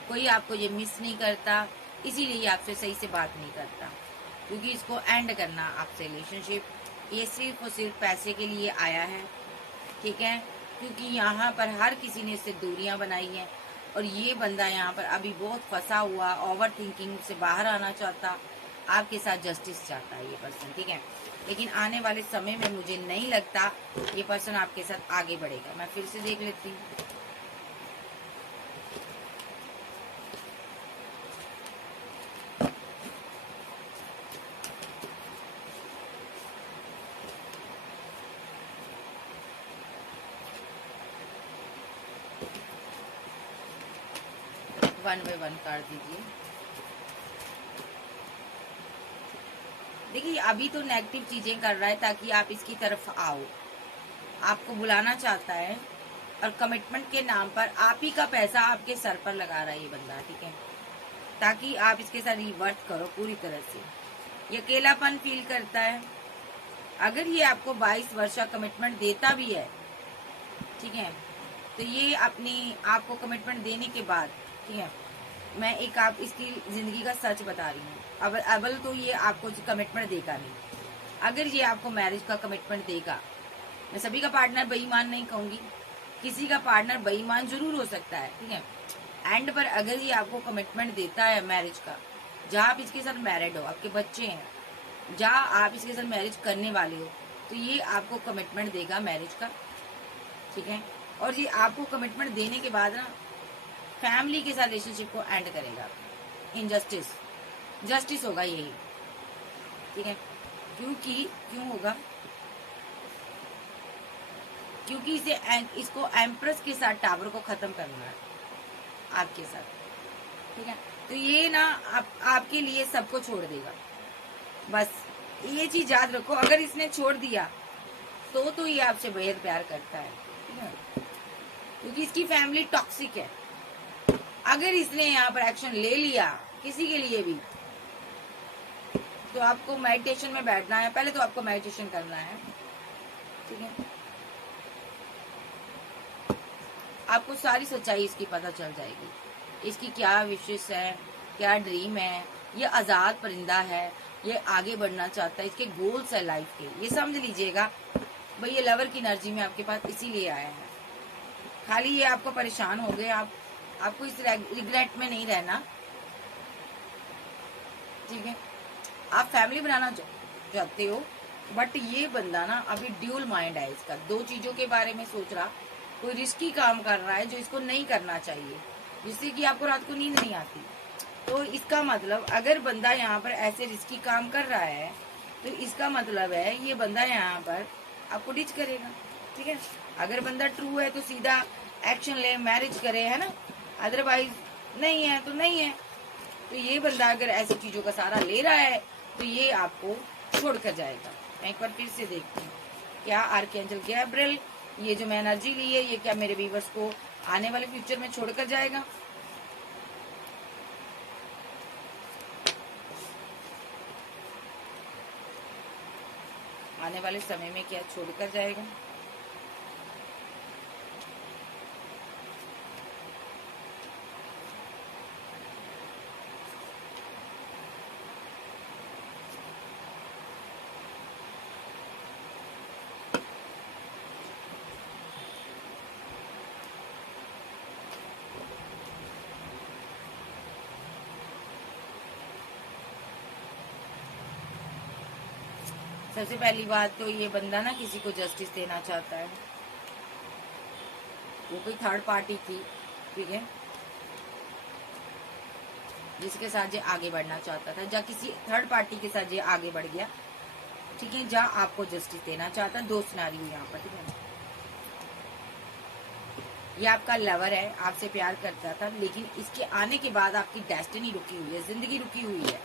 कोई आपको ये मिस नहीं करता, इसीलिए आपसे सही से बात नहीं करता, क्योंकि इसको एंड करना आपसे रिलेशनशिप। ये सिर्फ और सिर्फ पैसे के लिए आया है, ठीक है, क्योंकि यहाँ पर हर किसी ने इससे दूरियां बनाई हैं, और ये बंदा यहाँ पर अभी बहुत फंसा हुआ, ओवर थिंकिंग से बाहर आना चाहता, आपके साथ जस्टिस चाहता है ये पर्सन, ठीक है। लेकिन आने वाले समय में मुझे नहीं लगता ये पर्सन आपके साथ आगे बढ़ेगा। मैं फिर से देख लेती हूँ। वन बाय वन कार्ड दीजिए। देखिए अभी तो नेगेटिव चीजें कर रहा है ताकि आप इसकी तरफ आओ, आपको बुलाना चाहता है, और कमिटमेंट के नाम पर आप ही का पैसा आपके सर पर लगा रहा है ये बंदा, ठीक है, ताकि आप इसके साथ रिवर्ट करो पूरी तरह से। ये अकेलापन फील करता है। अगर ये आपको 22 वर्ष का कमिटमेंट देता भी है, ठीक है, तो ये अपनी आपको कमिटमेंट देने के बाद, ठीक है, मैं एक आप इसकी जिंदगी का सच बता रही हूँ, अबल तो ये आपको कमिटमेंट देगा नहीं। अगर ये आपको मैरिज का कमिटमेंट देगा, मैं सभी का पार्टनर बेईमान नहीं कहूंगी, किसी का पार्टनर बेईमान जरूर हो सकता है, ठीक है, एंड पर अगर ये आपको कमिटमेंट देता है मैरिज का, जहाँ आप इसके साथ मैरिड हो, आपके बच्चे हैं, जहाँ आप इसके साथ मैरिज करने वाले हो, तो ये आपको कमिटमेंट देगा मैरिज का, ठीक है। और ये आपको कमिटमेंट देने के बाद ना फैमिली के साथ रिलेशनशिप को एंड करेगा। इनजस्टिस, जस्टिस होगा यही, ठीक है। क्यों होगा? क्योंकि इसको एम्प्रेस के साथ टावर को खत्म करना है आपके साथ, ठीक है। तो ये ना आपके लिए सबको छोड़ देगा, बस ये चीज याद रखो। अगर इसने छोड़ दिया तो ये आपसे बेहद प्यार करता है, ठीक है, क्योंकि इसकी फैमिली टॉक्सिक है। अगर इसने यहाँ पर एक्शन ले लिया किसी के लिए भी, तो आपको मेडिटेशन में बैठना है, पहले तो आपको मेडिटेशन करना है, ठीक है। आपको सारी सच्चाई इसकी पता चल जाएगी, इसकी क्या विशेष है, क्या ड्रीम है, ये आजाद परिंदा है, ये आगे बढ़ना चाहता है, इसके गोल्स है लाइफ के, ये समझ लीजिएगा भाई। ये लवर की एनर्जी में आपके पास इसीलिए आया है। खाली ये आपको परेशान हो गए, आपको इस रिग्रेट में नहीं रहना, ठीक है। आप फैमिली बनाना चाहते हो, बट ये बंदा ना अभी ड्यूल माइंड है इसका, दो चीजों के बारे में सोच रहा, कोई रिस्की काम कर रहा है जो इसको नहीं करना चाहिए, जिससे कि आपको रात को नींद नहीं आती। तो इसका मतलब अगर बंदा यहाँ पर ऐसे रिस्की काम कर रहा है, तो इसका मतलब है ये बंदा यहाँ पर आपको डिच करेगा, ठीक है। अगर बंदा ट्रू है तो सीधा एक्शन ले, मैरिज करे, है ना। अदरवाइज नहीं है तो नहीं है। तो ये बंदा अगर ऐसी चीजों का सहारा ले रहा है तो ये आपको छोड़कर जाएगा। मैं एक बार फिर से देखती हूँ क्या आर्कएंजल गैब्रिएल, ये जो मैं एनर्जी ली है, ये क्या मेरे व्यूअर्स को आने वाले फ्यूचर में छोड़कर जाएगा। आने वाले समय में क्या छोड़कर जाएगा। सबसे पहली बात तो ये बंदा ना किसी को जस्टिस देना चाहता है। वो कोई थर्ड पार्टी थी, ठीक है, जिसके साथ ये आगे बढ़ना चाहता था, या किसी थर्ड पार्टी के साथ ये आगे बढ़ गया, ठीक है, जहाँ आपको जस्टिस देना चाहता है। दो सिनारियो यहाँ पर, ठीक है। ये आपका लवर है, आपसे प्यार करता था, लेकिन इसके आने के बाद आपकी डेस्टिनी रुकी हुई है, जिंदगी रुकी हुई है।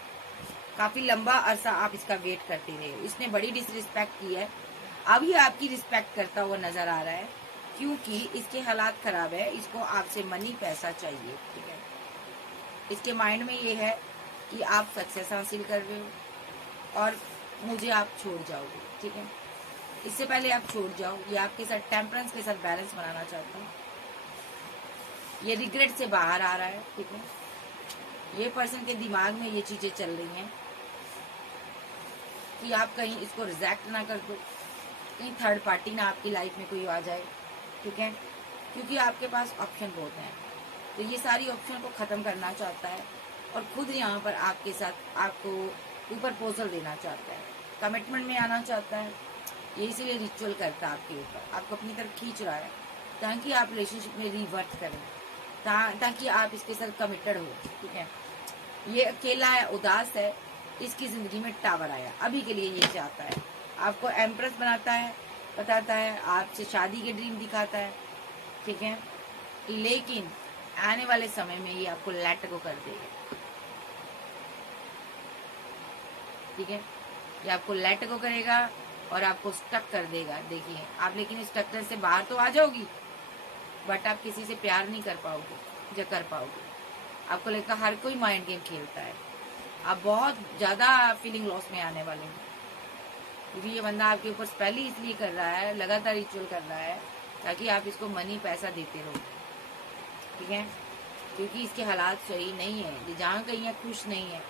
काफी लंबा अरसा आप इसका वेट करते रहे। इसने बड़ी डिसरिस्पेक्ट की है, अब ये आपकी रिस्पेक्ट करता हुआ नजर आ रहा है, क्योंकि इसके हालात खराब है। इसको आपसे मनी पैसा चाहिए, ठीक है। इसके माइंड में ये है कि आप सक्सेस हासिल कर रहे हो और मुझे आप छोड़ जाओगे, ठीक है। इससे पहले आप छोड़ जाओ। ये आपके साथ टेम्परेंस के साथ बैलेंस बनाना चाहता हूँ। ये रिग्रेट से बाहर आ रहा है, ठीक है। ये पर्सन के दिमाग में ये चीजें चल रही हैं कि आप कहीं इसको रिजेक्ट ना कर दो, कहीं थर्ड पार्टी ना आपकी लाइफ में कोई आ जाए, ठीक है, क्योंकि आपके पास ऑप्शन बहुत हैं। तो ये सारी ऑप्शन को ख़त्म करना चाहता है और खुद यहाँ पर आपके साथ आपको कोई प्रपोजल देना चाहता है, कमिटमेंट में आना चाहता है। ये इसीलिए रिचुअल करता है आपके ऊपर, आपको अपनी तरफ खींच रहा है ताकि आप रिलेशनशिप में रिवर्ट करें, ताकि आप इसके साथ कमिटेड हो, ठीक है। ये अकेला है, उदास है, इसकी जिंदगी में टावर आया, अभी के लिए ये चाहता है। आपको एम्प्रेस बनाता है, बताता है, आपसे शादी के ड्रीम दिखाता है, ठीक है, लेकिन आने वाले समय में ये आपको लेट गो कर देगा, ठीक है। ये आपको लेट गो करेगा और आपको स्टक कर देगा। देखिए आप, लेकिन स्ट्रक्चर से बाहर तो आ जाओगी, बट आप किसी से प्यार नहीं कर पाओगे, जो कर पाओगे। आपको लगता हर कोई माइंड गेम खेलता है। आप बहुत ज्यादा फीलिंग लॉस में आने वाले हैं, क्योंकि ये बंदा आपके ऊपर स्पेल ही इसलिए कर रहा है, लगातार रिचुअल कर रहा है, ताकि आप इसको मनी पैसा देते रहो, ठीक है। क्योंकि इसके हालात सही नहीं है, ये जहाँ कहीं खुश नहीं है,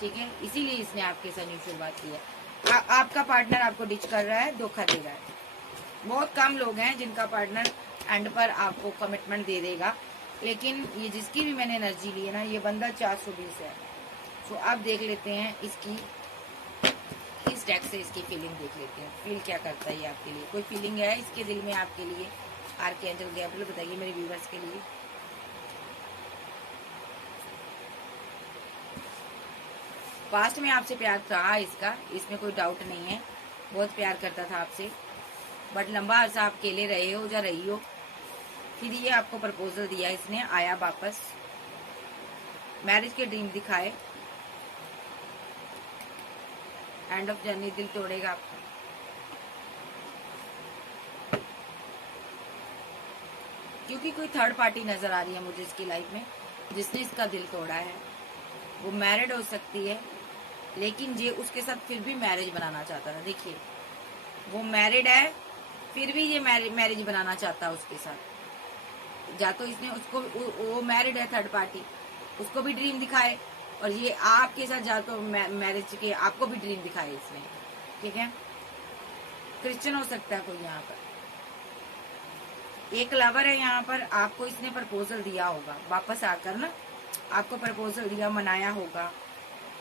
ठीक है, इसीलिए इसने आपके साथ न्यू शुरुआत की है। आपका पार्टनर आपको डिच कर रहा है, धोखा दे रहा है। बहुत कम लोग हैं जिनका पार्टनर एंड पर आपको कमिटमेंट दे देगा, लेकिन ये जिसकी भी मैंने एनर्जी ली है ना, ये बंदा 420 है। तो आप देख लेते हैं इसकी, इस डेक से इसकी फीलिंग देख लेते हैं, फील क्या करता है ये आपके लिए। कोई फीलिंग है इसके दिल में आपके लिए? आर्कएंजल गैब्रिएल बताइए मेरे व्यूवर्स के लिए। पास्ट में आपसे प्यार था इसका, इसमें कोई डाउट नहीं है, बहुत प्यार करता था आपसे, बट लंबा अर्सा आप अकेले रहे हो या रही हो। फिर ये आपको प्रपोजल दिया इसने, आया वापस, मैरिज के ड्रीम दिखाए, एंड ऑफ जर्नी, दिल तोड़ेगा आपका। क्योंकि कोई थर्ड पार्टी नजर आ रही है मुझे इसकी लाइफ में, जिसने इसका दिल तोड़ा है। वो मैरिड हो सकती है, लेकिन ये उसके साथ फिर भी मैरिज बनाना चाहता था। देखिए वो मैरिड है, फिर भी ये मैरिज बनाना चाहता है उसके साथ। या तो इसने उसको, वो मैरिड है थर्ड पार्टी, उसको भी ड्रीम दिखाए, और ये आपके साथ जा तो मैरिज के आपको भी ड्रीम दिखाए इसने, ठीक है। क्रिश्चियन हो सकता है कोई यहाँ पर, एक लवर है यहाँ पर, आपको इसने प्रपोजल दिया होगा वापस आकर ना, आपको प्रपोजल दिया, मनाया होगा,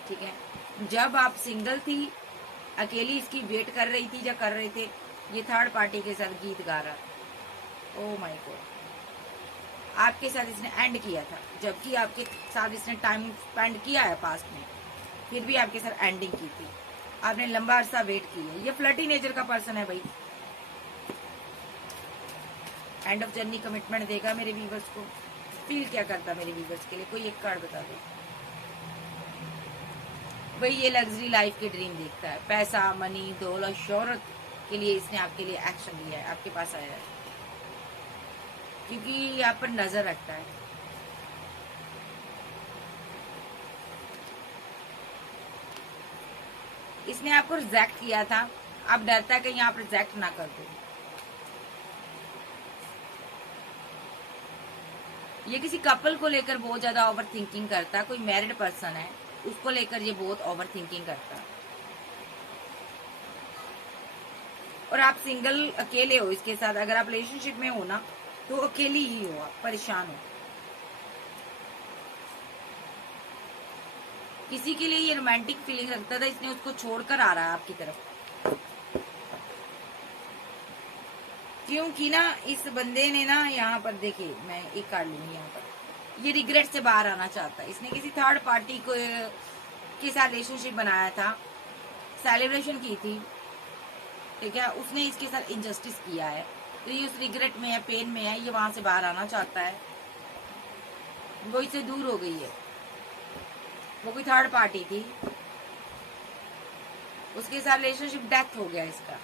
ठीक है। जब आप सिंगल थी, अकेली इसकी वेट कर रही थी या कर रहे थे, ये थर्ड पार्टी के साथ गीत गा रहा। ओह माय गॉड, आपके साथ इसने एंड किया था, जबकि आपके साथ इसने टाइम स्पेंड किया है पास्ट में, फिर भी आपके साथ एंडिंग की थी। आपने लंबा अरसा वेट किया है। ये फ्लर्टी नेचर का पर्सन है भाई। एंड ऑफ जर्नी कमिटमेंट देगा मेरे व्यूवर्स को। फील क्या करता मेरे व्यूवर्स के लिए, कोई एक कार्ड बता दो भाई। ये लग्जरी लाइफ के ड्रीम देखता है, पैसा, मनी, दौलत, शोहरत के लिए इसने आपके लिए एक्शन लिया है, आपके पास आया है, क्योंकि ये आप पर नजर रखता है। इसने आपको रिजेक्ट किया था, अब डरता है कहीं आप रिजेक्ट ना कर दो। ये किसी कपल को लेकर बहुत ज्यादा ओवर थिंकिंग करता है। कोई मैरिड पर्सन है, उसको लेकर ये बहुत ओवर थिंकिंग करता है। और आप सिंगल अकेले हो इसके साथ। अगर आप रिलेशनशिप में हो ना तो अकेली ही हो, आप परेशान हो। किसी के लिए ये रोमांटिक फीलिंग रखता था, इसने उसको छोड़कर आ रहा है आपकी तरफ। क्योंकि ना इस बंदे ने ना यहाँ पर देखिए, मैं एक कार्ड लूंगी यहाँ पर, ये रिग्रेट से बाहर आना चाहता है। इसने किसी थर्ड पार्टी को के साथ रिलेशनशिप बनाया था, सेलिब्रेशन की थी, ठीक है, उसने इसके साथ इनजस्टिस किया है, तो ये उस रिग्रेट में है, पेन में है, ये वहां से बाहर आना चाहता है। वो इससे दूर हो गई है, वो कोई थर्ड पार्टी थी, उसके साथ रिलेशनशिप डेथ हो गया इसका,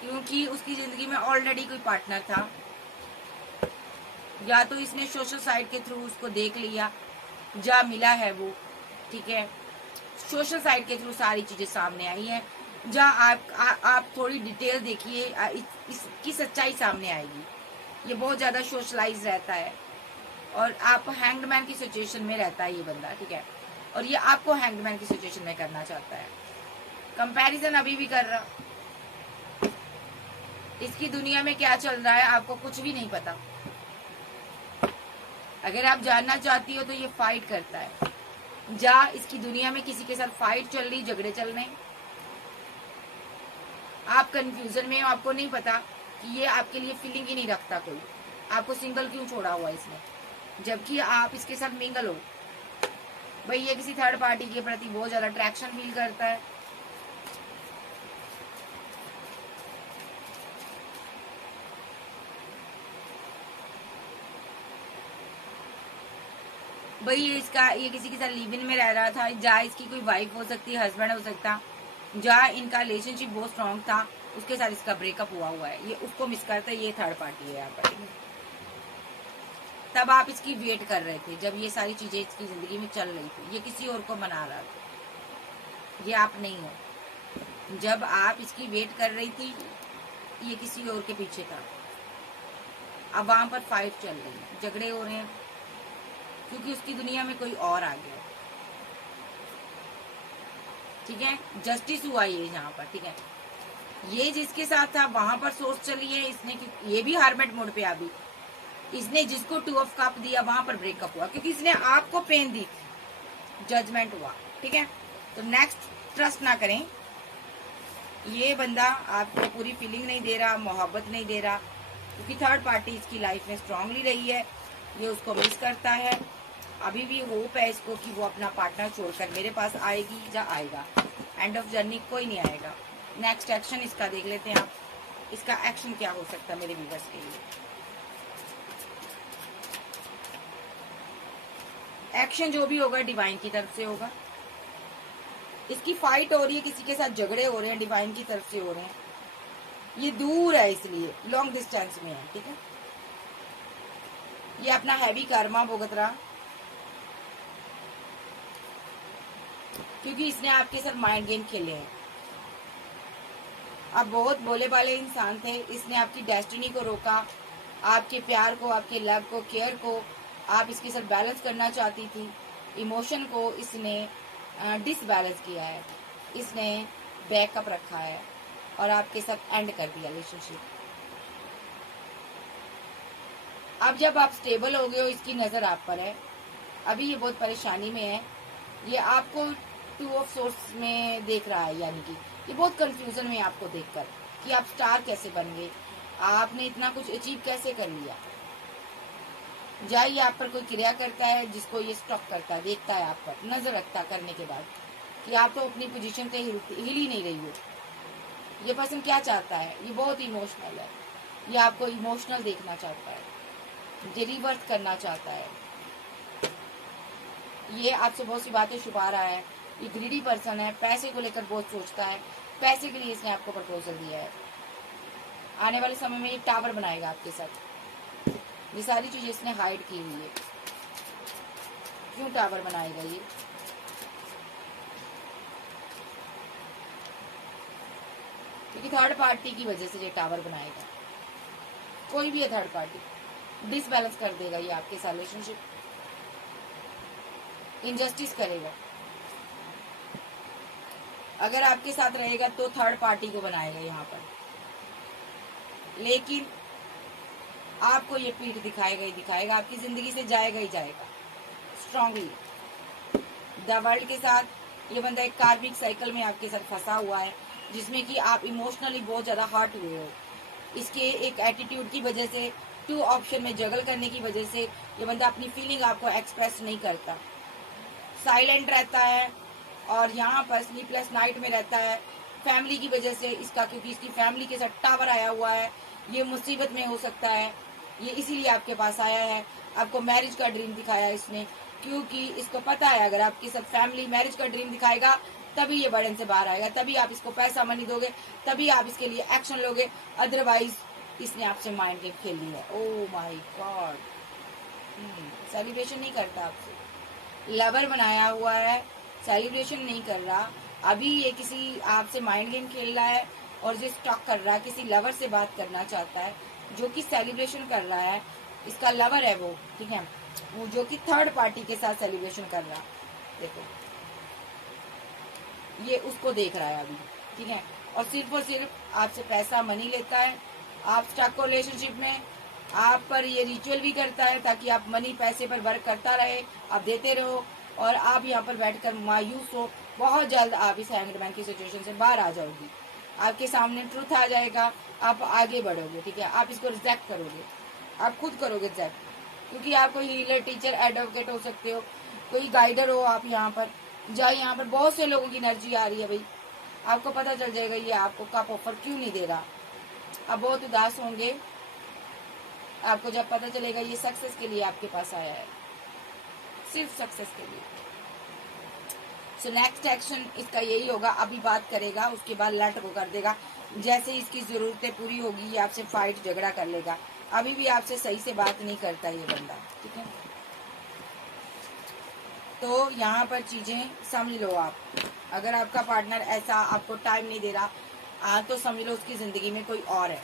क्योंकि उसकी जिंदगी में ऑलरेडी कोई पार्टनर था। या तो इसने सोशल साइट के थ्रू उसको देख लिया, जा मिला है वो, ठीक है, सोशल साइट के थ्रू सारी चीजें सामने आई हैं। जहाँ आप थोड़ी डिटेल देखिए, इसकी सच्चाई सामने आएगी। ये बहुत ज्यादा सोशलाइज रहता है और आप हैंगमैन की सिचुएशन में रहता है ये बंदा, ठीक है, और ये आपको हैंगमैन की सिचुएशन में करना चाहता है। कंपैरिजन अभी भी कर रहा। इसकी दुनिया में क्या चल रहा है आपको कुछ भी नहीं पता। अगर आप जानना चाहती हो तो ये फाइट करता है। जा इसकी दुनिया में किसी के साथ फाइट चल रही, झगड़े चल रहे, आप कंफ्यूजन में हो, आपको नहीं पता कि ये आपके लिए फीलिंग ही नहीं रखता कोई, आपको सिंगल क्यों छोड़ा हुआ इसने, जबकि आप इसके साथ मिंगल हो। भाई ये किसी थर्ड पार्टी के प्रति बहुत ज्यादा अट्रैक्शन फील करता है। भाई ये किसी के साथ लिव इन में रह रहा था। जहाँ इसकी कोई वाइफ हो सकती है, हस्बैंड हो सकता, जहाँ इनका रिलेशनशिप बहुत स्ट्रांग था, उसके साथ इसका ब्रेकअप हुआ है। ये उसको मिस करता है, ये थर्ड पार्टी है यहाँ पर। तब आप इसकी वेट कर रहे थे, जब ये सारी चीजें इसकी जिंदगी में चल रही थी, ये किसी और को मना रहा था, ये आप नहीं हो। जब आप इसकी वेट कर रही थी, ये किसी और के पीछे था। अब वहां पर फाइट चल रही है, झगड़े हो रहे हैं, क्योंकि उसकी दुनिया में कोई और आ गया, ठीक है। जस्टिस हुआ ये यहाँ पर, ठीक है। ये जिसके साथ था वहां पर सोच चली है इसने, ये भी हार्मेट मोड पे अभी इसने जिसको 2 ऑफ कप दिया वहां पर ब्रेकअप हुआ, क्योंकि इसने आपको पेन दी, जजमेंट हुआ, ठीक है। तो नेक्स्ट ट्रस्ट ना करें, ये बंदा आपको पूरी फीलिंग नहीं दे रहा, मोहब्बत नहीं दे रहा, क्योंकि थर्ड पार्टी इसकी लाइफ में स्ट्रांगली रही है, ये उसको मिस करता है। अभी भी होप है इसको कि वो अपना पार्टनर छोड़कर मेरे पास आएगी या आएगा। एंड ऑफ जर्नी कोई नहीं आएगा। नेक्स्ट एक्शन इसका देख लेते हैं आप, इसका एक्शन क्या हो सकता है मेरे व्यूअर्स के लिए। एक्शन जो भी होगा डिवाइन की तरफ से होगा। इसकी फाइट हो रही है, किसी के साथ झगड़े हो रहे हैं, डिवाइन की तरफ से हो रहे हैं। ये दूर है इसलिए लॉन्ग डिस्टेंस में है, ठीक है। ये अपना हैवी कर्मा भुगत रहा, क्योंकि इसने आपके साथ माइंड गेम खेले हैं। आप बहुत भोले भाले इंसान थे, इसने आपकी डेस्टिनी को रोका, आपके प्यार को, आपके लव को, केयर को आप इसके साथ बैलेंस करना चाहती थी। इमोशन को इसने डिसबैलेंस किया है, इसने बैकअप रखा है और आपके साथ एंड कर दिया रिलेशनशिप। अब जब आप स्टेबल हो गए हो, इसकी नजर आप पर है, अभी ये बहुत परेशानी में है। ये आपको 2 ऑफ सोर्स में देख रहा है, यानी कि ये बहुत कंफ्यूजन में है आपको देखकर कि आप स्टार कैसे बन गए, आपने इतना कुछ अचीव कैसे कर लिया। जाइए आप पर कोई क्रिया करता है जिसको ये स्टॉक करता है, देखता है आप पर, नजर रखता है करने के बाद कि आप तो अपनी पोजीशन से हिल ही नहीं रही हो। ये पर्सन क्या चाहता है, ये बहुत इमोशनल है, ये आपको इमोशनल देखना चाहता है, ये रिवर्स करना चाहता है, ये आपसे बहुत सी बातें छुपा रहा है। ये ग्रीडी पर्सन है, पैसे को लेकर बहुत सोचता है, पैसे के लिए इसने आपको प्रपोजल दिया है। आने वाले समय में ये टावर बनाएगा आपके साथ। ये सारी चीजें इसने हाइड की हुई है। क्यों टावर बनाएगा ये? क्योंकि थर्ड पार्टी की वजह से ये टावर बनाएगा। कोई भी है थर्ड पार्टी, डिसबैलेंस कर देगा ये आपके साथ रिलेशनशिप, इनजस्टिस करेगा। अगर आपके साथ रहेगा तो थर्ड पार्टी को बनाएगा यहाँ पर, लेकिन आपको ये पीठ दिखाएगा ही दिखाएगा, आपकी जिंदगी से जाएगा ही जाएगा स्ट्रांगली। द वर्ल्ड के साथ ये बंदा एक कार्मिक साइकिल में आपके साथ फंसा हुआ है, जिसमें कि आप इमोशनली बहुत ज्यादा हर्ट हुए हो। इसके एक एटीट्यूड की वजह से, टू ऑप्शन में जगल करने की वजह से ये बंदा अपनी फीलिंग आपको एक्सप्रेस नहीं करता, साइलेंट रहता है और यहाँ पर स्लीपलेस नाइट में रहता है फैमिली की वजह से इसका, क्योंकि इसकी फैमिली के साथ टावर आया हुआ है। ये मुसीबत में हो सकता है, ये इसीलिए आपके पास आया है। आपको मैरिज का ड्रीम दिखाया इसने, क्योंकि इसको पता है अगर आपके साथ फैमिली मैरिज का ड्रीम दिखाएगा तभी ये बर्डन से बाहर आएगा, तभी आप इसको पैसा मनी दोगे, तभी आप इसके लिए एक्शन लोगे। अदरवाइज इसने आपसे माइंड गेम खेल ली है। ओह माय गॉड, सेलिब्रेशन नहीं करता आपसे, लवर बनाया हुआ है, सेलिब्रेशन नहीं कर रहा। अभी ये किसी आपसे माइंड गेम खेल रहा है और जो स्टॉक कर रहा है, किसी लवर से बात करना चाहता है जो कि सेलिब्रेशन कर रहा है। इसका लवर है वो, ठीक है, वो जो कि थर्ड पार्टी के साथ सेलिब्रेशन कर रहा। देखो ये उसको देख रहा है अभी, ठीक है, और सिर्फ आपसे पैसा मनी लेता है। आप स्टक हो रिलेशनशिप में, आप पर ये रिचुअल भी करता है ताकि आप मनी पैसे पर वर्क करता रहे, आप देते रहो और आप यहाँ पर बैठकर मायूस हो। बहुत जल्द आप इस हैंगड की सिचुएशन से बाहर आ जाओगी, आपके सामने ट्रुथ आ जाएगा, आप आगे बढ़ोगे, ठीक है। आप इसको रिजेक्ट करोगे, आप खुद करोगे रिजेक्ट, क्योंकि आप कोई हीलर, टीचर, एडवोकेट हो सकते हो, कोई गाइडर हो आप यहाँ पर। जाए यहाँ पर बहुत से लोगों की एनर्जी आ रही है भाई, आपको पता चल जाएगा ये आपको कप ऑफर क्यों नहीं दे रहा। आप बहुत उदास होंगे आपको जब पता चलेगा ये सक्सेस के लिए आपके पास आया है, सिर्फ सक्सेस के लिए। सो नेक्स्ट एक्शन इसका यही होगा, अभी बात करेगा उसके बाद लेट गो कर देगा। जैसे इसकी जरूरतें पूरी होगी ये आपसे फाइट झगड़ा कर लेगा। अभी भी आपसे सही से बात नहीं करता ये बंदा, ठीक है। तो यहाँ पर चीजें समझ लो आप, अगर आपका पार्टनर ऐसा आपको टाइम नहीं दे रहा तो समझ लो उसकी जिंदगी में कोई और है।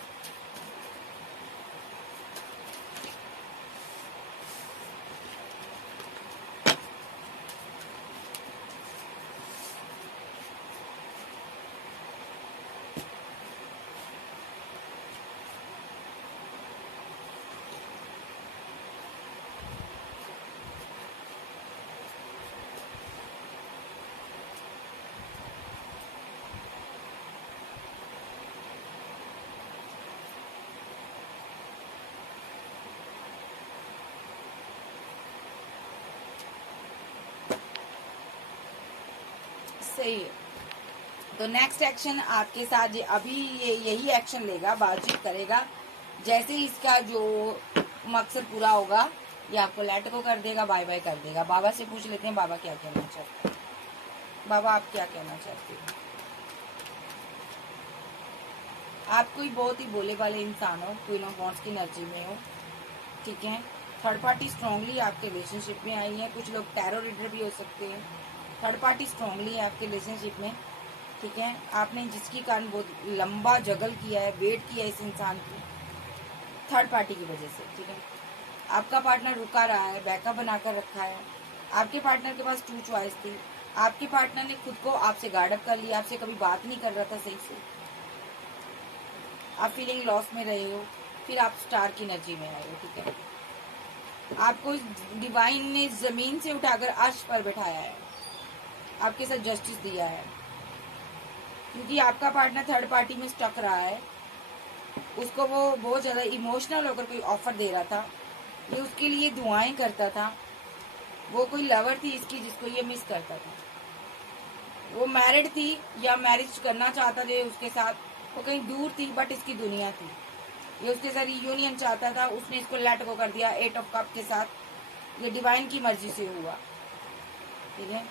सही है। तो नेक्स्ट एक्शन आपके साथ अभी ये यही एक्शन लेगा, बातचीत करेगा। जैसे इसका जो मकसद पूरा होगा ये आपको लेट को कर देगा, बाय बाय कर देगा। बाबा से पूछ लेते हैं बाबा क्या कहना चाहते हैं। बाबा आप क्या कहना चाहते हैं? आप कोई बहुत ही बोले वाले इंसान हो, क्वीन ऑफ वॉन्ड्स की एनर्जी में हो, ठीक है। थर्ड पार्टी स्ट्रांगली आपके रिलेशनशिप में आई है, कुछ लोग टैरो रीडर भी हो सकते हैं। थर्ड पार्टी स्ट्रांगली है आपके रिलेशनशिप में, ठीक है। आपने जिसकी कारण बहुत लंबा जगल किया है, वेट किया है इस इंसान की, थर्ड पार्टी की वजह से, ठीक है। आपका पार्टनर रुका रहा है, बैकअप बनाकर रखा है। आपके पार्टनर के पास 2 चॉइस थी। आपके पार्टनर ने खुद को आपसे गार्डअप कर लिया, आपसे कभी बात नहीं कर रहा था सही से, आप फीलिंग लॉस में रहे हो, फिर आप स्टार की एनर्जी में आए हो, ठीक है। आपको डिवाइन ने जमीन से उठाकर अर्श पर बैठाया है, आपके साथ जस्टिस दिया है, क्योंकि आपका पार्टनर थर्ड पार्टी में स्टक रहा है। उसको वो बहुत ज्यादा इमोशनल होकर कोई ऑफर दे रहा था, ये उसके लिए दुआएं करता था। वो कोई लवर थी इसकी जिसको ये मिस करता था। वो मैरिड थी या मैरिज करना चाहता था उसके साथ, वो कहीं दूर थी बट इसकी दुनिया थी। ये उसके साथ यूनियन चाहता था, उसने इसको लेट गो कर दिया 8 ऑफ कप के साथ। ये डिवाइन की मर्जी से हुआ, ठीक है।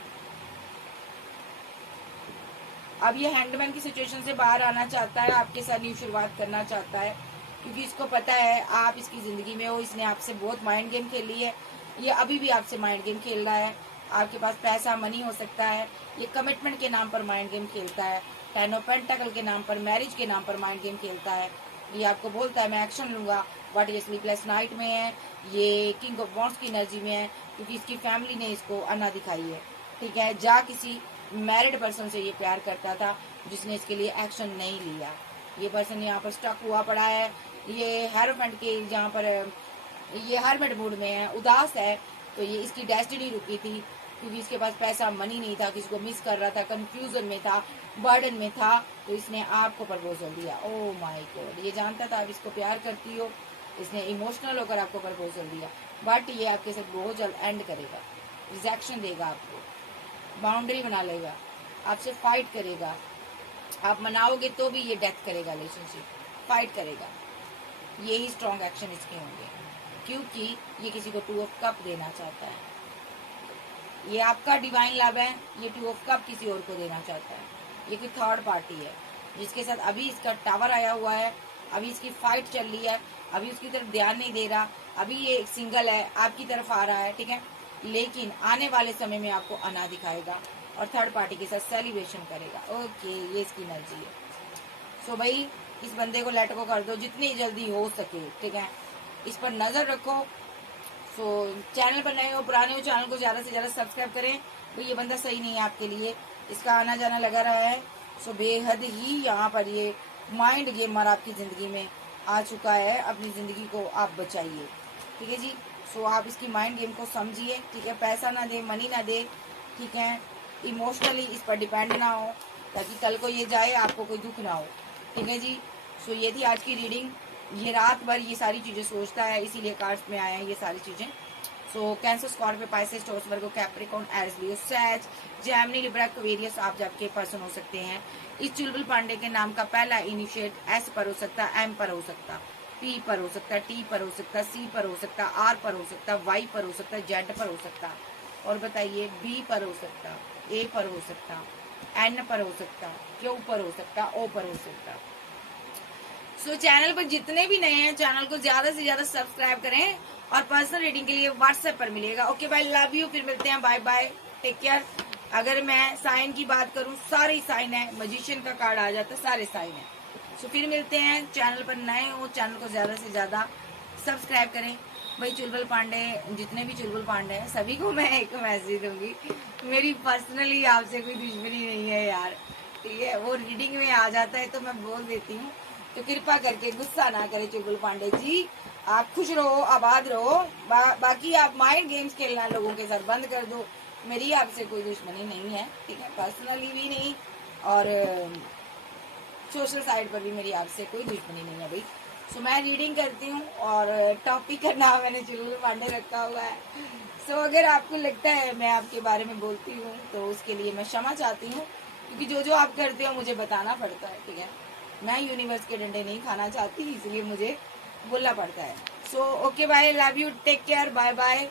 अब ये हैंडमैन की सिचुएशन से बाहर आना चाहता है, आपके साथ न्यू शुरुआत करना चाहता है, क्योंकि इसको पता है आप इसकी जिंदगी में हो। इसने आपसे बहुत माइंड गेम खेली है, ये अभी भी आपसे माइंड गेम खेल रहा है। आपके पास पैसा मनी हो सकता है, ये कमिटमेंट के नाम पर माइंड गेम खेलता है, 10 ऑफ पेंटाकल के नाम पर, मैरिज के नाम पर माइंड गेम खेलता है। ये आपको बोलता है मैं एक्शन लूंगा, बट ये स्लीपलेस नाइट में है, ये किंग ऑफ वॉन्ड्स की एनर्जी में है, क्योंकि इसकी फैमिली ने इसको अन्ना दिखाई है, ठीक है। जा किसी मैरिड पर्सन से ये प्यार करता था जिसने इसके लिए एक्शन नहीं लिया। ये पर्सन यहाँ पर स्टक हुआ पड़ा है, ये हेरोफेंट के जहाँ पर ये हरमेट मूड में है, उदास है। तो ये इसकी डेस्टिनी रुकी थी, क्योंकि इसके पास पैसा मनी नहीं था, किसी को मिस कर रहा था, कंफ्यूजन में था, बर्डन में था, तो इसने आपको प्रपोजल दिया। ओह माय गॉड, ये जानता था आप इसको प्यार करती हो, इसने इमोशनल होकर आपको प्रपोजल दिया। बट ये आपके साथ बहुत जल्द एंड करेगा, रिजेक्शन देगा आपको, बाउंड्री बना लेगा, आपसे फाइट करेगा। आप मनाओगे तो भी ये डेथ करेगा, रिलेशनशिप फाइट करेगा। यही स्ट्रॉन्ग एक्शन इसके होंगे, क्योंकि ये किसी को 2 ऑफ कप देना चाहता है। ये आपका डिवाइन लव है, ये 2 ऑफ कप किसी और को देना चाहता है। ये कोई थर्ड पार्टी है जिसके साथ अभी इसका टावर आया हुआ है, अभी इसकी फाइट चल रही है, अभी उसकी तरफ ध्यान नहीं दे रहा, अभी ये सिंगल है, आपकी तरफ आ रहा है, ठीक है। लेकिन आने वाले समय में आपको अना दिखाएगा और थर्ड पार्टी के साथ सेलिब्रेशन करेगा। ओके, ये इसकी एनर्जी है। सो भाई इस बंदे को लेट को कर दो जितनी जल्दी हो सके, ठीक है। इस पर नजर रखो। सो चैनल पर नए हो पुराने हो, चैनल को ज्यादा से ज्यादा सब्सक्राइब करें। तो ये बंदा सही नहीं है आपके लिए, इसका आना जाना लगा रहा है। सो बेहद ही यहाँ पर ये माइंड गेमर आपकी जिंदगी में आ चुका है। अपनी जिंदगी को आप बचाइए, ठीक है जी। सो आप इसकी माइंड गेम को समझिए, ठीक है। पैसा ना दे, मनी ना दे, ठीक है। इमोशनली इस पर डिपेंड ना हो, ताकि कल को ये जाए आपको कोई दुख ना हो, ठीक है जी। सो ये थी आज की रीडिंग। ये रात भर ये सारी चीजें सोचता है, इसीलिए कार्ड्स में आए हैं ये सारी चीजें। सो कैंसर, स्कॉर्पियो, पाइसेस, टॉरस, वर्गो, कैप्रिकॉर्न, एरिस, लियो, सैज, जेमिनी, लिब्रा, एक्वेरियस आप आपके पर्सन हो सकते हैं। इस चुलबुल पांडे के नाम का पहला इनिशिएट एस पर हो सकता है, एम पर हो सकता, पी पर हो सकता, टी पर हो सकता, सी पर हो सकता, आर पर हो सकता, वाई पर हो सकता, जेड पर हो सकता, और बताइए बी पर हो सकता, ए पर हो सकता, एन पर हो सकता, क्यू पर हो सकता, ओ पर हो सकता। सो चैनल पर जितने भी नए हैं चैनल को ज्यादा से ज्यादा सब्सक्राइब करें, और पर्सनल रीडिंग के लिए व्हाट्सएप पर मिलेगा। ओके बाय, लव यू, फिर मिलते हैं, बाय बाय, टेक केयर। अगर मैं साइन की बात करूं, सारे साइन है, मजिशियन का कार्ड आ जाता है, सारे साइन है। सो फिर मिलते हैं। चैनल पर नए हो चैनल को ज्यादा से ज्यादा सब्सक्राइब करें। भाई चुलबुल पांडे, जितने भी चुलबुल पांडे हैं सभी को मैं एक मैसेज दूंगी, मेरी पर्सनली आपसे कोई दुश्मनी नहीं है यार, ठीक है। वो रीडिंग में आ जाता है तो मैं बोल देती हूँ, तो कृपा करके गुस्सा ना करें चुलबुल पांडे जी। आप खुश रहो, आबाद रहो, बाकी आप माइंड गेम्स खेलना लोगों के साथ बंद कर दो। मेरी आपसे कोई दुश्मनी नहीं है, ठीक है, पर्सनली भी नहीं और सोशल साइड पर भी मेरी आपसे कोई दुश्मनी नहीं है भाई। सो मैं रीडिंग करती हूँ और टॉपिक का नाम मैंने चुलबुल पांडे रखा हुआ है। सो अगर आपको लगता है मैं आपके बारे में बोलती हूँ तो उसके लिए मैं क्षमा चाहती हूँ, क्योंकि जो जो आप करते हो मुझे बताना पड़ता है, ठीक है। मैं यूनिवर्स के डंडे नहीं खाना चाहती, इसलिए मुझे बोलना पड़ता है। So okay bye, love you, take care, bye bye.